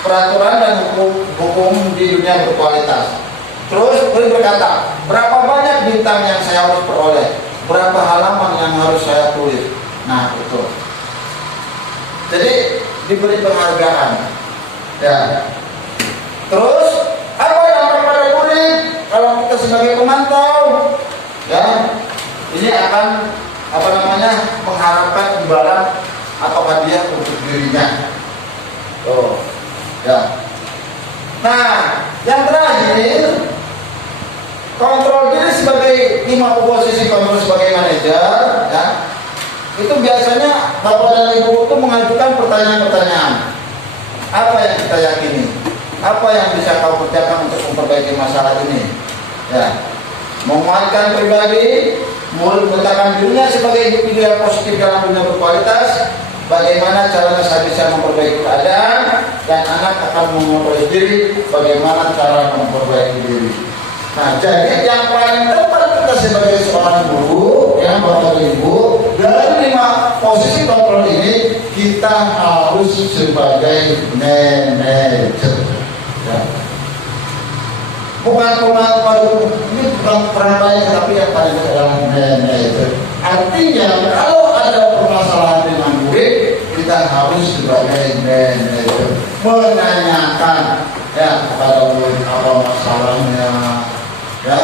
peraturan dan hukum di dunia berkualitas. Terus murid berkata, berapa banyak bintang yang saya harus peroleh, berapa halaman yang harus saya tulis. Nah, itu. Jadi diberi penghargaan. Ya. Terus apa dampak pada murid kalau kita sebagai pemantau? Ya, ini akan mengharapkan imbalan atau hadiah untuk dirinya. Oh. Ya. Nah, yang terakhir, kontrol diri sebagai 5 posisi kontrol sebagai manajer, ya. Itu biasanya bapak dan ibu itu mengajukan pertanyaan-pertanyaan. Apa yang kita yakini? Apa yang bisa kau kerjakan untuk memperbaiki masalah ini? Ya. Menguatkan pribadi, meletakkan dirinya sebagai individu yang positif dalam dunia berkualitas. Bagaimana caranya saya bisa memperbaiki keadaan, dan anak akan memperbaiki diri, bagaimana cara memperbaiki diri. Nah, jadi yang paling tepat kita sebagai seorang guru, ya bapak ibu, dari 5 posisi kontrol ini kita harus sebagai manajer. Ya. Bukan ini bukan peran baik, tapi yang paling adalah manajer. Artinya kalau ada permasalahan dengan murid, kita harus sebagai manajer menanyakan, ya, kepada murid apa masalahnya, ya,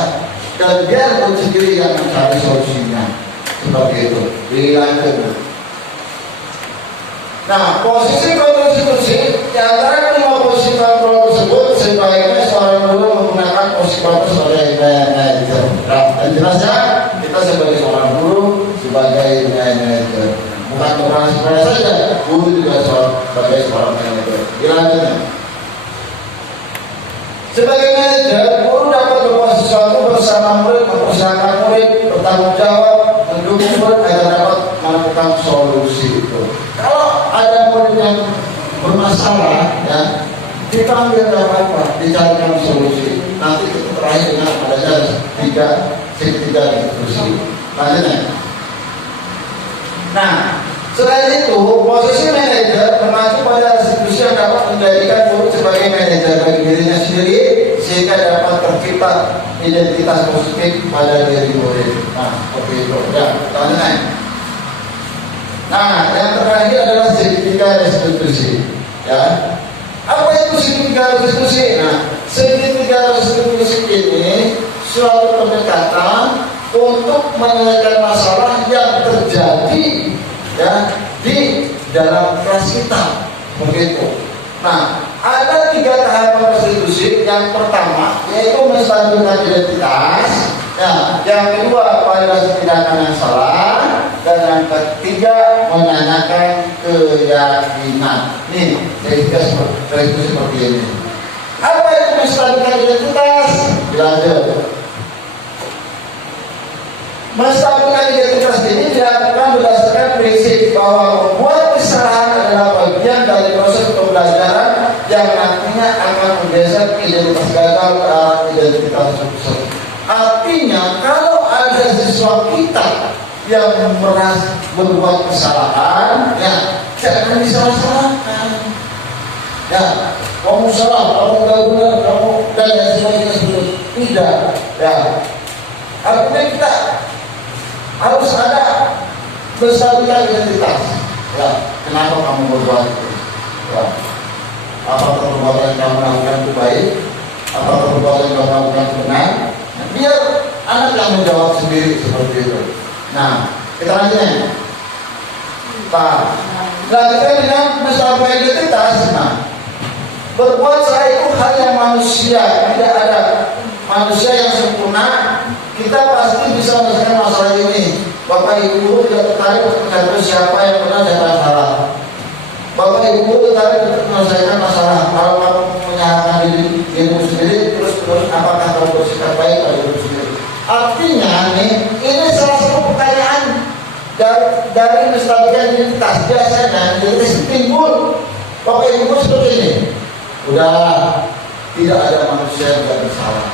dan dia pun sendiri yang mencari solusinya. Seperti itu. Dilanjut. Nah, posisi kontrol institusi, di antara 5 posisi kontrol tersebut, sebaiknya seorang guru menggunakan posisi kontrol sebagai manajer. Nah, dan jelasnya kita sebagai seorang guru sebagai manajer, bukan orang sekolah saja, guru juga sebagai seorang manajer. Dilanjutnya. Sebagai manajer, guru dapat berbuat sesuatu bersama murid, mempersiapkan murid, bertanggung jawab, mendukung murid agar dapat menemukan solusi itu. Kalau ada murid yang bermasalah, ya, dipanggil apa, dicarikan solusi. Nanti kita terakhir dengan adanya tiga diskusi. Lanjutnya. Nah, selain itu, posisi manajer mengacu pada institusi yang dapat menjadikan murid sebagai manajer bagi dirinya sendiri, sehingga dapat tercipta identitas positif pada diri murid. Nah, seperti itu. Ya, lanjutnya. Nah, yang terakhir adalah segitiga restitusi. Ya, apa itu segitiga restitusi? Nah, segitiga restitusi ini suatu pendekatan untuk menyelesaikan masalah yang terjadi, ya, di dalam kelas kita. Begitu. Nah, ada 3 tahapan restitusi. Yang pertama yaitu menstabilkan identitas. Nah, yang kedua validasi tindakan yang salah, dan yang ketiga menanyakan keyakinan. Nih, restitusi seperti ini. Apa itu menstabilkan identitas? Dilanjut. Menstabilkan identitas ini dilakukan berdasarkan prinsip bahwa membuat kesalahan adalah bagian dari proses pembelajaran yang nantinya akan menggeser identitas gagal ke arah identitas sukses. siswa kita yang merasa berbuat kesalahan, ya jangan disalah-salahkan. Ya, kamu salah, kamu nggak benar, kamu dan yang sebagainya. Tidak, ya. Artinya kita harus ada menstabilkan identitas. Ya, kenapa kamu berbuat itu? Ya. Apakah perbuatan yang kamu lakukan itu baik? Apakah perbuatan yang kamu lakukan itu benar? Nah, biar anak yang menjawab sendiri seperti itu. Nah, kita lanjutkan. Pak, lanjutkan dengan menstabilkan identitas. Nah, berbuat salah itu hal yang manusia, tidak ada manusia yang sempurna. Kita pasti bisa menyelesaikan masalah ini. Bapak Ibu tidak tertarik untuk mengatur siapa yang benar dan yang salah. Bapak Ibu tertarik untuk menyelesaikan masalah. Kalau kamu menyalahkan dirimu sendiri, terus apakah kamu bersikap baik pada dirimu sendiri? Artinya nih, ini salah satu pertanyaan dari menstabilkan identitas. Biasanya identitas timbul Bapak Ibu seperti ini. Udah, tidak ada manusia yang tidak bersalah.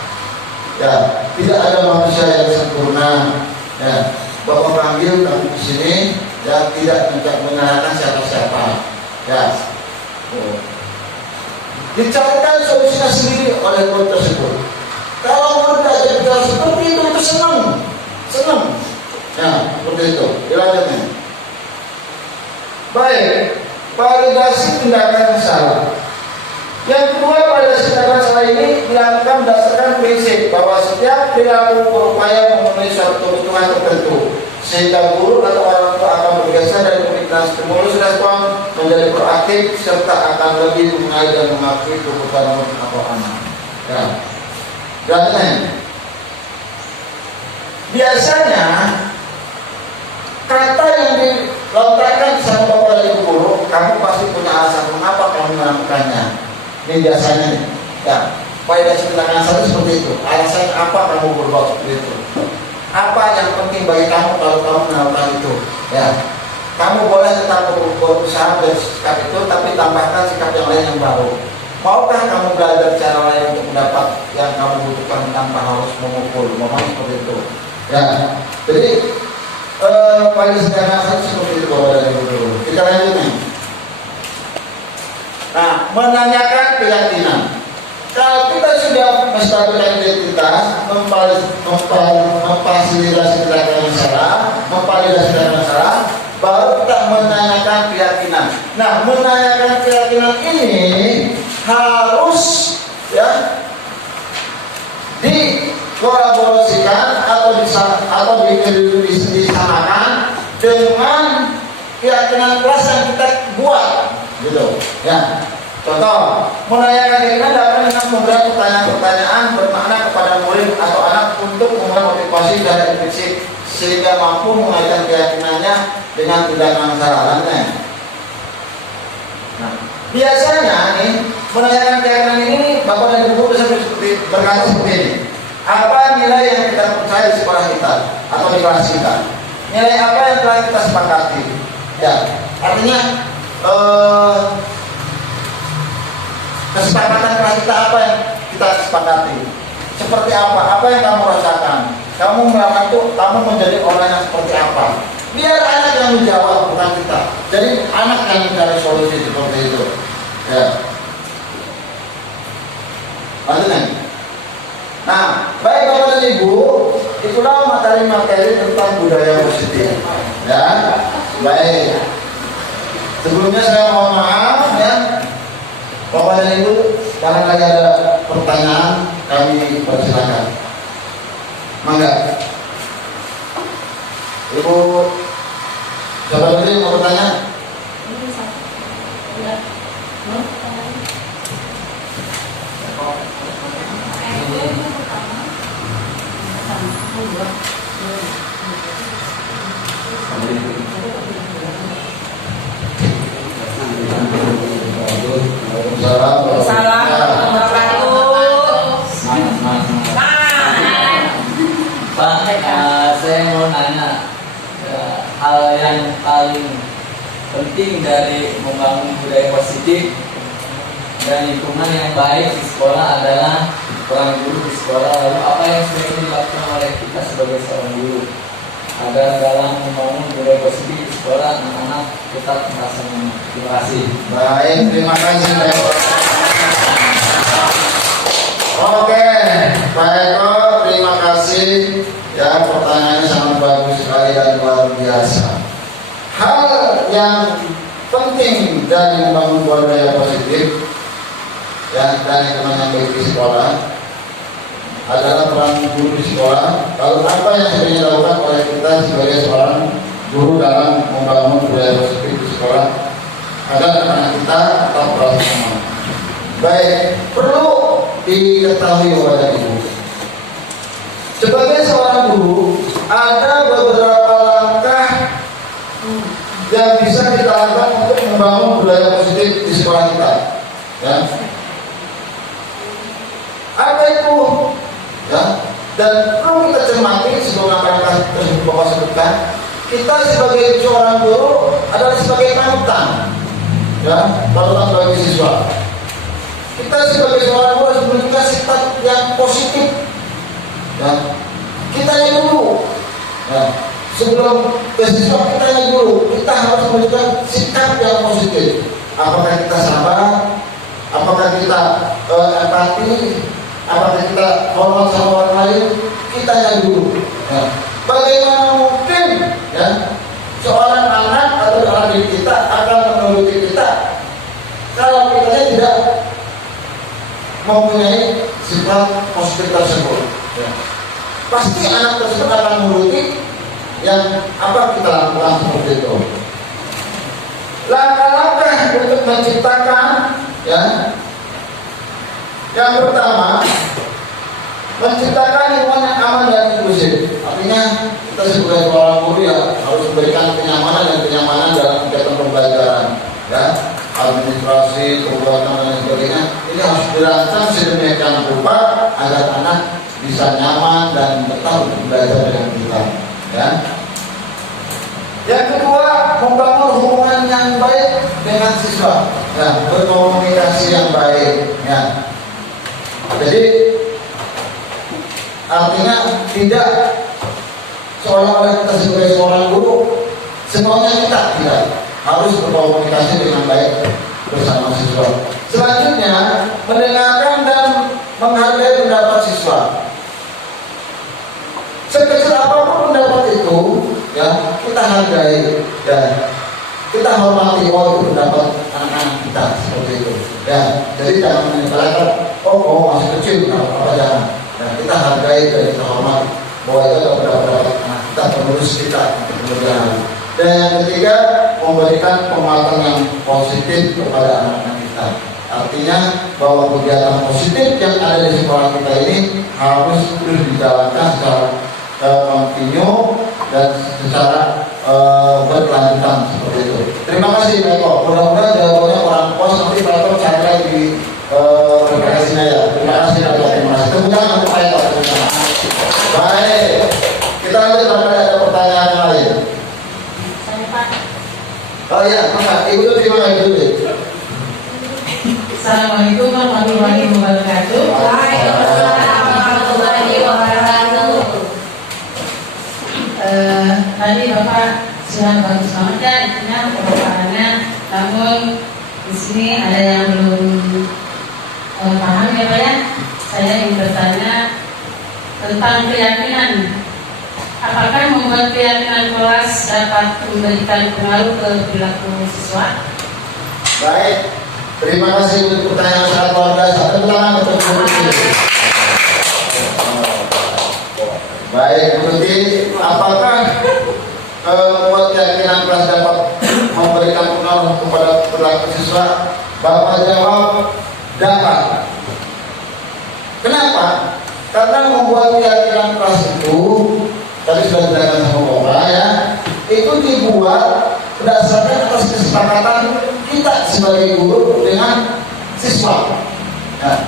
Ya, tidak ada manusia yang sempurna. Ya, Bapak panggil kamu di sini, ya tidak menyalahkan siapa-siapa. Ya, dicarikan solusinya sendiri oleh murid tersebut. Kalau murid aja bicara seperti itu senang. Ya, seperti itu. Dilanjutkan. Baik, validasi tindakan salah. Yang kedua, validasi tindakan salah ini dilakukan berdasarkan prinsip bahwa setiap perilaku berupaya memenuhi suatu kebutuhan tertentu, sehingga guru atau orang tua akan bergeser dari pemikiran stimulus respon menjadi proaktif serta akan lebih mengenai dan mengakui kebutuhan murid atau anak. Ya, dan biasanya kata yang dilontarkan sama bapak dan ibu guru, kamu pasti punya alasan mengapa kamu melakukannya. Ini biasanya nih, ya, validasi tindakan salah seperti itu. Alasan apa kamu berbuat seperti itu? Apa yang penting bagi kamu kalau kamu melakukan itu? Ya, kamu boleh tetap berusaha dari sikap itu, tapi tambahkan sikap yang lain yang baru. Maukah kamu belajar cara lain untuk mendapat yang kamu butuhkan tanpa harus memukul? Memang seperti itu. Ya, jadi validasi tindakan salah seperti itu bapak dan ibu guru. Kita lanjutkan. Nah, menanyakan keyakinan. Kalau kita sudah menstabilkan identitas, memfasilitasi tindakan yang salah, baru kita menanyakan keyakinan. Nah, menanyakan keyakinan ini harus ya dikolaborasikan atau disamakan dengan keyakinan kelas yang kita buat. Gitu, ya. Contoh, menanyakan keyakinan dapat dengan memberikan pertanyaan-pertanyaan bermakna kepada murid atau anak untuk memulai motivasi dari prinsip sehingga mampu mengaitkan keyakinannya dengan tindakan sarannya. Nah, biasanya nih menanyakan keyakinan ini bapak dan ibu bisa berkata seperti ini. Apa nilai yang kita percaya di sekolah kita atau di kelas kita? Nilai apa yang telah kita sepakati? Ya, artinya kesepakatan kelas kita apa yang kita sepakati? Seperti apa yang kamu rasakan? Kamu melakukan itu, kamu menjadi orang yang seperti apa? Biar anak yang menjawab, bukan kita. Jadi anak yang mencari solusi seperti itu. Ya. Lanjutkan. Nah, baik bapak dan ibu, itulah materi-materi tentang budaya positif. Ya, baik. Sebelumnya saya mohon maaf ya, bapak dan ibu, barangkali ada pertanyaan kami persilakan. Mangga. Ibu, siapa dulu yang mau bertanya? Pak, saya mau nanya hal yang paling penting dari membangun budaya positif dan lingkungan yang baik di sekolah adalah peran guru di sekolah, lalu apa yang sebaiknya dilakukan oleh kita sebagai seorang guru agar dalam membangun budaya positif di sekolah anak-anak tetap merasa nyaman. Terima kasih. Baik, terima kasih Pak Eko. Oke, Pak Eko, terima kasih. Ya, pertanyaannya sangat bagus sekali dan luar biasa. Hal yang penting dari membangun budaya positif ya, dan ekonomi baik di sekolah adalah peran guru di sekolah. Lalu apa yang sebenarnya dilakukan oleh kita sebagai seorang guru dalam membangun budaya positif di sekolah agar anak kita tetap merasa nyaman. Baik, perlu diketahui oleh ibu, sebagai seorang guru ada beberapa langkah yang bisa kita lakukan untuk membangun budaya positif di sekolah kita. Ya. Apa itu? Ya. Dan perlu kita cermati sebelum langkah tersebut Bapak sebutkan. Kita sebagai seorang guru adalah sebagai panutan, ya, panutan bagi siswa. Kita sebagai seorang guru harus menunjukkan sifat yang positif. Ya. Kita yang dulu. Ya. Sebelum ke siswa kita yang dulu, kita harus menunjukkan sikap yang positif. Apakah kita sabar? Apakah kita empati? Apakah kita hormat sama orang lain? Kita yang dulu. Ya. Bagaimana mungkin ya seorang anak atau anak didik kita akan menuruti kita kalau kita tidak mempunyai sifat positif tersebut? Ya. Pasti anak tersebut akan menuruti yang apa kita lakukan seperti itu. Langkah-langkah untuk menciptakan ya, yang pertama menciptakan lingkungan yang aman dan inklusif. Artinya kita sebagai seorang guru ya harus memberikan kenyamanan dalam kegiatan pembelajaran, ya, administrasi, pembuatan dan sebagainya. Ini harus dirancang sedemikian rupa agar anak bisa nyaman dan betah untuk belajar dengan kita. Ya. Yang kedua, membangun hubungan yang baik dengan siswa, ya, berkomunikasi yang baik. Ya. Jadi artinya tidak seolah-olah kita sebagai seorang guru semuanya kita tidak, harus berkomunikasi dengan baik bersama siswa. Selanjutnya, mendengarkan dan menghargai pendapat siswa. Sekecil apapun pendapat itu, ya kita hargai dan kita hormati pendapat anak-anak kita seperti itu. Ya, jadi jangan menyalahkan, masih kecil, apa jangan. Ya, kita hargai dan kita hormati bahwa itu adalah pendapat anak kita, penerus kita kemudian. Dan yang ketiga, memberikan penguatan yang positif kepada anak-anak kita. Artinya bahwa kegiatan positif yang ada di sekolah kita ini harus terus dijalankan secara kontinu dan secara berkelanjutan seperti itu. Terima kasih Pak Eko. Mudah-mudahan jawabannya orang pos nanti Pak Eko cari lagi di referensinya ya. Terima kasih Pak Eko. Terima kasih. Tepuk tangan untuk Pak Eko. Baik. Kita lanjut karena ada pertanyaan yang lain. Saya Pak. Oh iya, Pak. Ibu itu terima kasih dulu. Assalamualaikum warahmatullahi wabarakatuh. Waalaikumsalam warahmatullahi wabarakatuh. Tadi Bapak sudah bagus banget ya intinya pemaparannya, namun di sini ada yang belum paham ya Pak ya. Saya ingin bertanya tentang keyakinan. Apakah membuat keyakinan kelas dapat memberikan pengaruh ke perilaku siswa? Baik. Terima kasih untuk pertanyaan sangat luar biasa. Tepuk tangan untuk Bu Tuti. Baik, Bu Tuti, apakah membuat keyakinan kelas dapat memberikan pengaruh kepada perilaku siswa? Bapak jawab, dapat. Kenapa? Karena membuat keyakinan kelas itu, tadi sudah dijelaskan sama Bapak ya, itu dibuat berdasarkan atas kesepakatan kita sebagai guru dengan siswa. Nah,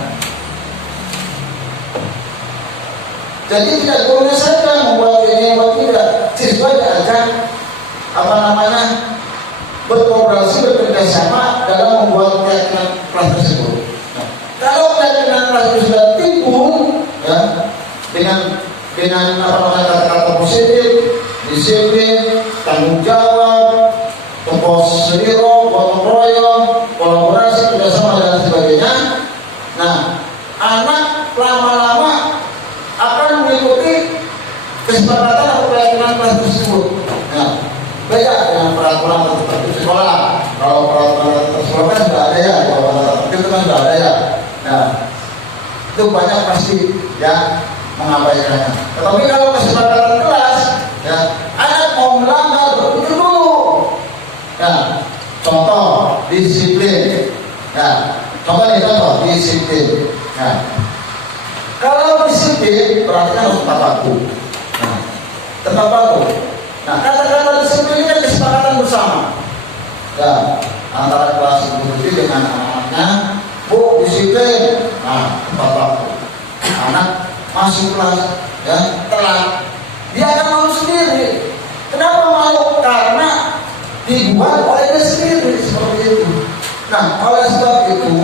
jadi tidak gurunya saja membuat ini, membuat tidak. Siswa diajak berkolaborasi, bekerja sama dalam membuat keyakinan kelas tersebut. Nah, kalau keyakinan kelas itu sudah timbul, dengan apa namanya kata-kata positif, disiplin, tanggung jawab, tempos seliro, gotong royong, kolaborasi, kerjasama dan sebagainya. Nah, anak lama-lama akan mengikuti kesepakatan atau keyakinan kelas tersebut. Nah, beda dengan peraturan tertentu sekolah. Kalau peraturan tertentu sekolah kan sudah ada ya, kalau peraturan tertentu itu kan sudah ada ya. Nah, itu banyak pasti yang mengabaikannya. Tetapi kalau kesepakatan kelas, ya, anak mau melanggar berpikir dulu. Nah, contoh disiplin. Nah, contoh disiplin. Nah, kalau disiplin berarti harus tepat waktu. Nah, tepat waktu. Nah, kata-kata disiplin ini kan kesepakatan bersama. Ya, antara kelas ibu dengan anak-anaknya, Bu, disiplin. Nah, tepat waktu. Anak masuk kelas, ya, telat. Dia akan malu sendiri. Kenapa malu? Karena dibuat oleh dia sendiri seperti itu. Nah, oleh sebab itu,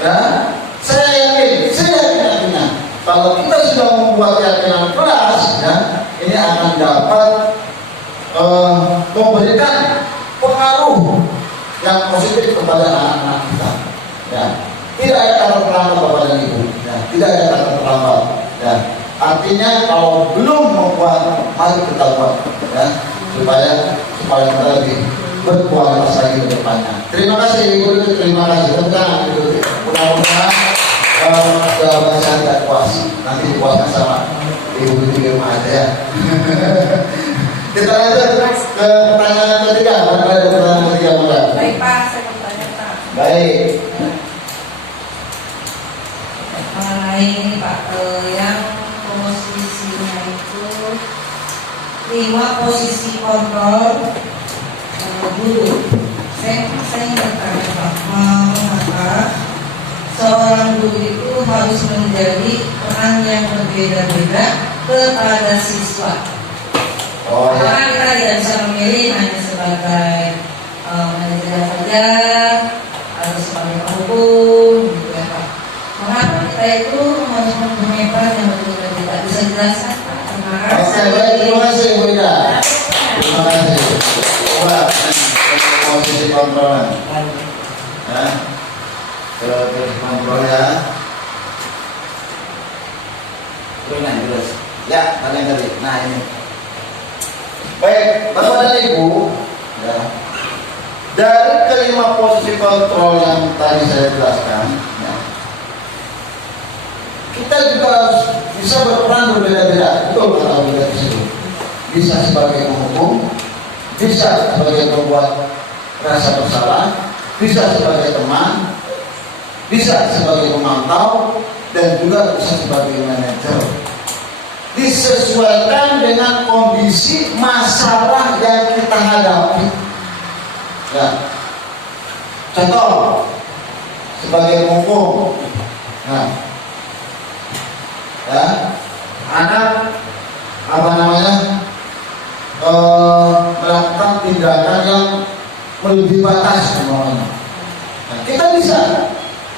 ya, saya yakin, kalau kita sudah membuat keyakinan kelas, ya, ini akan dapat memberikan pengaruh yang positif kepada anak-anak kita. Ya, tidak ada kata terlambat Bapak dan Ibu. Ya, tidak ada kata terlambat. Ya, artinya kalau belum membuat, mari kita buat, ya, supaya kita lebih berkualitas lagi ke depannya. Terima kasih Ibu, terima kasih tentang Ibu. Mudah-mudahan jawaban saya tidak puas. Nanti dipuaskan sama Ibu di rumah aja ya. Kita lanjut ke pertanyaan ketiga. Mana ada pertanyaan ketiga, Mbak? Baik Pak, saya mau tanya Pak. Baik. Mengenai ini Pak, yang posisinya itu 5 posisi kontrol guru. Saya ingin bertanya Pak, maka seorang guru itu harus menjadi peran yang berbeda-beda kepada siswa. Oh ya. Karena kita tidak bisa memilih hanya sebagai manajer saja atau sebagai penghukum, gitu ya Pak. Mengapa kita itu harus mempunyai peran yang berbeda? Tidak bisa dijelaskan Pak. Terima kasih. Oke, baik, terima kasih Bu Ida. Terima kasih. Coba posisi kontrol. Ya. Terus kontrol ya. Terus. Ya, kalian tadi. Nah ini. Baik, Bapak dan Ibu, ya, dari kelima posisi kontrol yang tadi saya jelaskan, ya, kita juga harus bisa berperan berbeda-beda. Betul kata Bu Ida di situ. Bisa sebagai penghukum, bisa sebagai pembuat rasa bersalah, bisa sebagai teman, bisa sebagai pemantau, dan juga bisa sebagai manajer. Disesuaikan dengan kondisi masalah yang kita hadapi. Ya. Contoh sebagai penghukum. Nah, ya, anak apa namanya melakukan tindakan yang melebihi batas namanya. Nah, kita bisa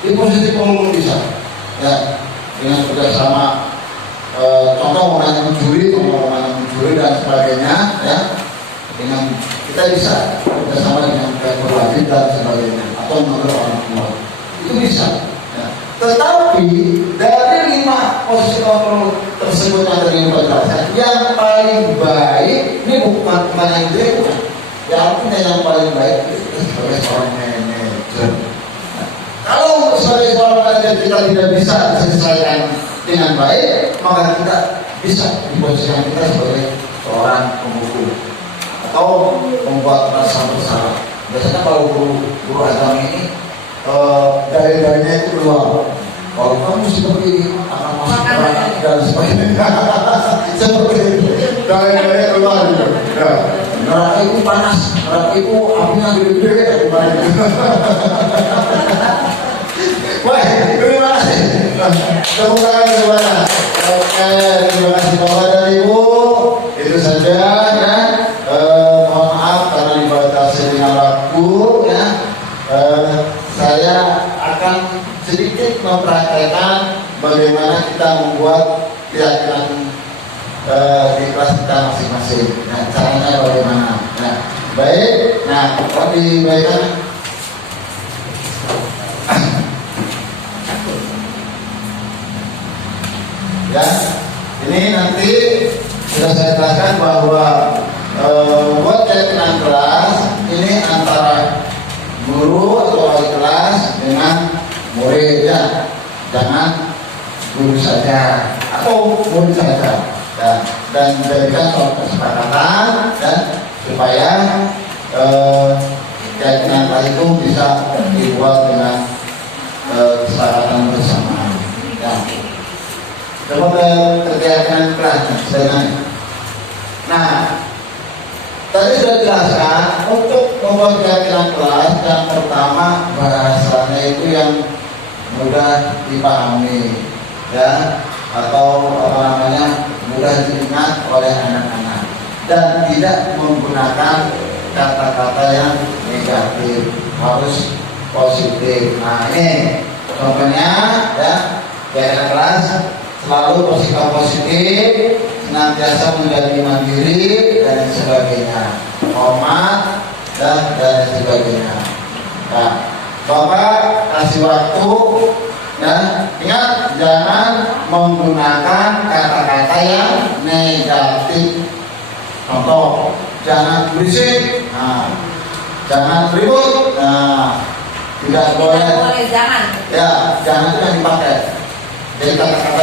di posisi penghukum bisa, ya, dengan kerjasama. Contoh mencuri dan sebagainya, ya, dengan kita bisa bersama dengan pihak berwajib dan sebagainya atau menurut orang tua itu bisa. Ya. Tetapi dari 5 posisi kontrol tersebut yang tadi dijelaskan, yang paling baik ini bukan yang jelek, bukan. Ya, artinya yang paling baik itu sebagai seorang manajer. Nah, kalau sebagai seorang manajer kita tidak bisa diselesaikan dengan baik, maka kita bisa diposisikan kita sebagai seorang penghukum atau membuat rasa bersalah. Biasanya kalau guru agama ini dalil-dalilnya itu keluar. Kalau kamu seperti ini akan masuk neraka dan sebagainya. Seperti itu. Dalil-dalilnya keluar gitu. Ya. Neraka itu panas, neraka itu apinya gede-gede. Baik, terima kasih. Tepuk tangan semuanya. Oke, terima kasih Bapak dan Ibu. Itu saja ya. Mohon maaf karena dibatasi dengan waktu ya. Saya akan sedikit mempraktekkan bagaimana kita membuat keyakinan di kelas kita masing-masing. Nah, caranya bagaimana? Nah, baik. Nah, kalau dibaikan ya, ini nanti sudah saya jelaskan bahwa buat keyakinan kelas ini antara guru atau wali kelas dengan murid ya, jangan guru saja atau murid saja ya, dan jadikan suatu kesepakatan dan supaya keyakinan kelas itu bisa dibuat dengan kesepakatan bersama ya. Coba ke keyakinan kelas sebenarnya. Nah, tadi sudah dijelaskan untuk membuat keyakinan kelas yang pertama bahasanya itu yang mudah dipahami ya, atau apa namanya mudah diingat oleh anak-anak dan tidak menggunakan kata-kata yang negatif, harus positif. Nah ini contohnya ya, keyakinan kelas selalu bersikap positif, senantiasa menjadi mandiri dan sebagainya, hormat dan sebagainya. Nah, Bapak kasih waktu dan ingat jangan menggunakan kata-kata yang negatif. Contoh, jangan berisik, nah, jangan ribut, nah, tidak boleh jangan. Ya, jangan itu yang dipakai. Jadi kata-kata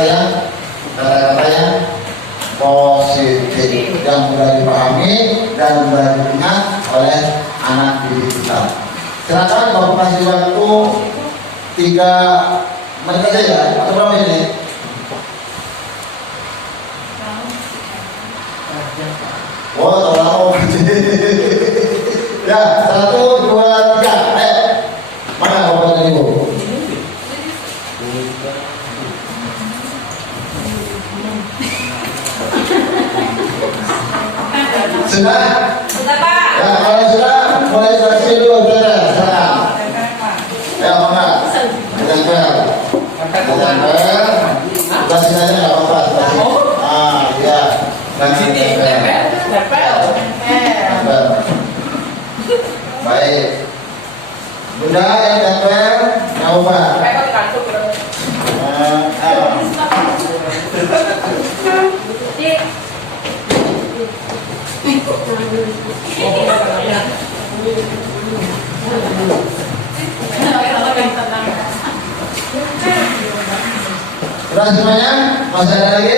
yang positif yang mudah dipahami dan mudah diingat oleh anak didik kita. Silakan Bapak kasih waktu 3 menit aja ya, atau berapa ini? Oh, tahu. Ya, 1, 2, 3. Mana Bapak dan Ibu? Sudah? Sudah Pak. Ya, kalau sudah mulai seleksi dulu saudara. Sekarang. Ya, mana? Ditempel. Kasih aja nggak apa-apa. Ah, iya. Sini tempel. Baik. Bunda yang tempel, nggak apa. Sudah semuanya? Masih ada lagi?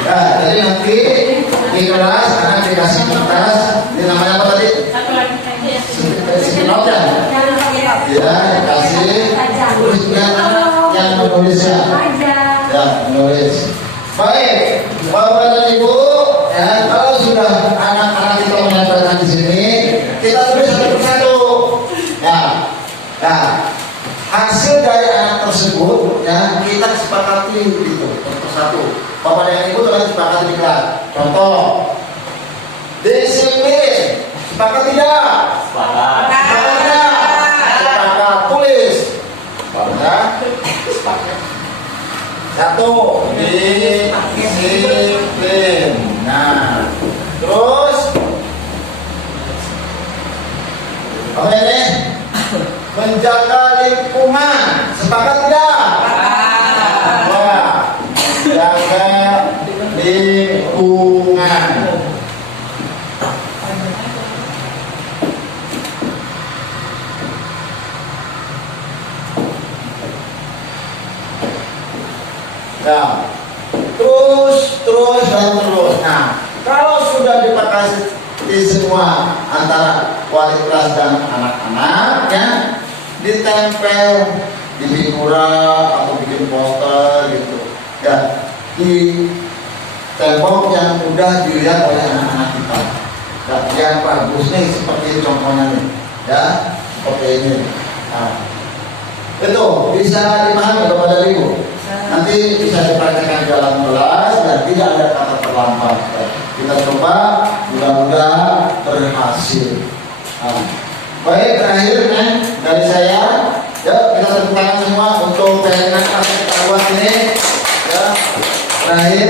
Nah, jadi nanti di kelas akan dikasih kertas. Ini namanya apa tadi? Sinop ya? Ya, dikasih. Terus yang menulisnya. Ya, menulis. Baik, Bapak dan Ibu, ya kalau sudah anak-anak kita menyampaikan di sini, kita tulis satu persatu. Ya, nah hasil dari anak tersebut, ya kita sepakati itu persatu. Bapak dan Ibu telah sepakati di kelas. Contoh, disiplin, sepakat tidak? Sepakat. Sepakat tidak? Sepakat, tulis. Sepakat. Satu, disiplin. Nah, terus apa ini? Menjaga lingkungan. Sepakat tidak? Wah, jaga lingkungan. Nah, terus dan terus. Nah, kalau sudah dipakati semua antara wali kelas dan anak-anak, ya, ditempel di figura atau bikin poster gitu, ya, di tembok yang mudah dilihat oleh anak-anak kita. Nah, yang bagus nih seperti contohnya nih, ya, seperti ini. Nah, itu bisa dipahami kepada Ibu. Nanti bisa dipraktikkan dalam kelas dan tidak ada kata terlambat. Kita coba, mudah-mudahan berhasil. Nah, Baik, terakhir dari saya. Ya, kita tepuk tangan semua untuk PNS kita buat ini. Ya, terakhir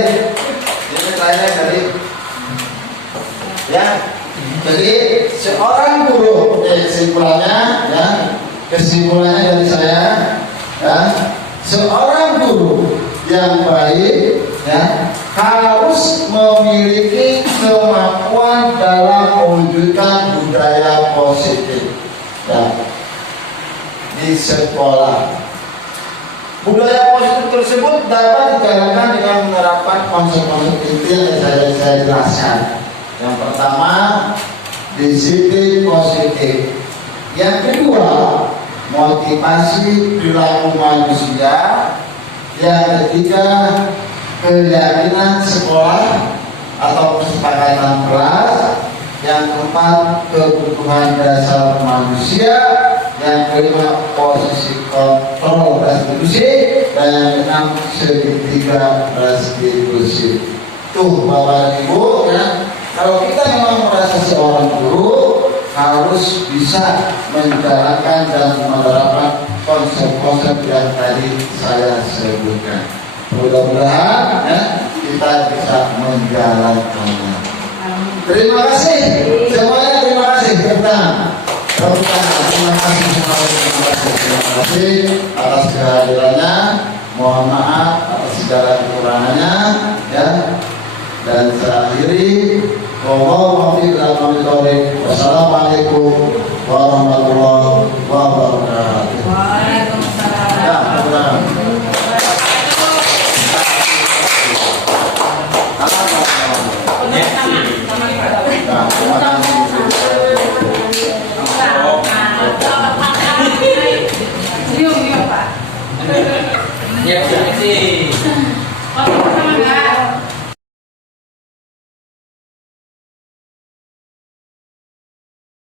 ini terakhir dari ya. Jadi seorang guru, kesimpulannya dari saya, ya, seorang guru yang baik, ya, harus memiliki kemampuan dalam mewujudkan budaya positif, ya, di sekolah. Budaya positif tersebut dapat dijalankan dengan menerapkan konsep-konsep inti yang saya jelaskan. Yang pertama, disiplin positif. Yang kedua, motivasi perilaku manusia. Yang ketiga, keyakinan sekolah atau kesepakatan kelas. Yang keempat, kebutuhan dasar manusia. Yang kelima, posisi kontrol restitusi. Dan yang keenam, segitiga restitusi. Tuh Bapak Ibu, ya, kalau kita memang merasa seorang guru harus bisa menjalankan dan menerapkan konsep-konsep yang tadi saya sebutkan. Mudah-mudahan, ya, kita bisa menjalankannya. Terima kasih semuanya, terima kasih. Terima kasih semuanya, terima kasih atas kehadirannya. Mohon maaf atas segala kekurangannya, ya. Dan saya akhiri, wassalamualaikum warahmatullahi wabarakatuh. Waalaikumsalam. Ya,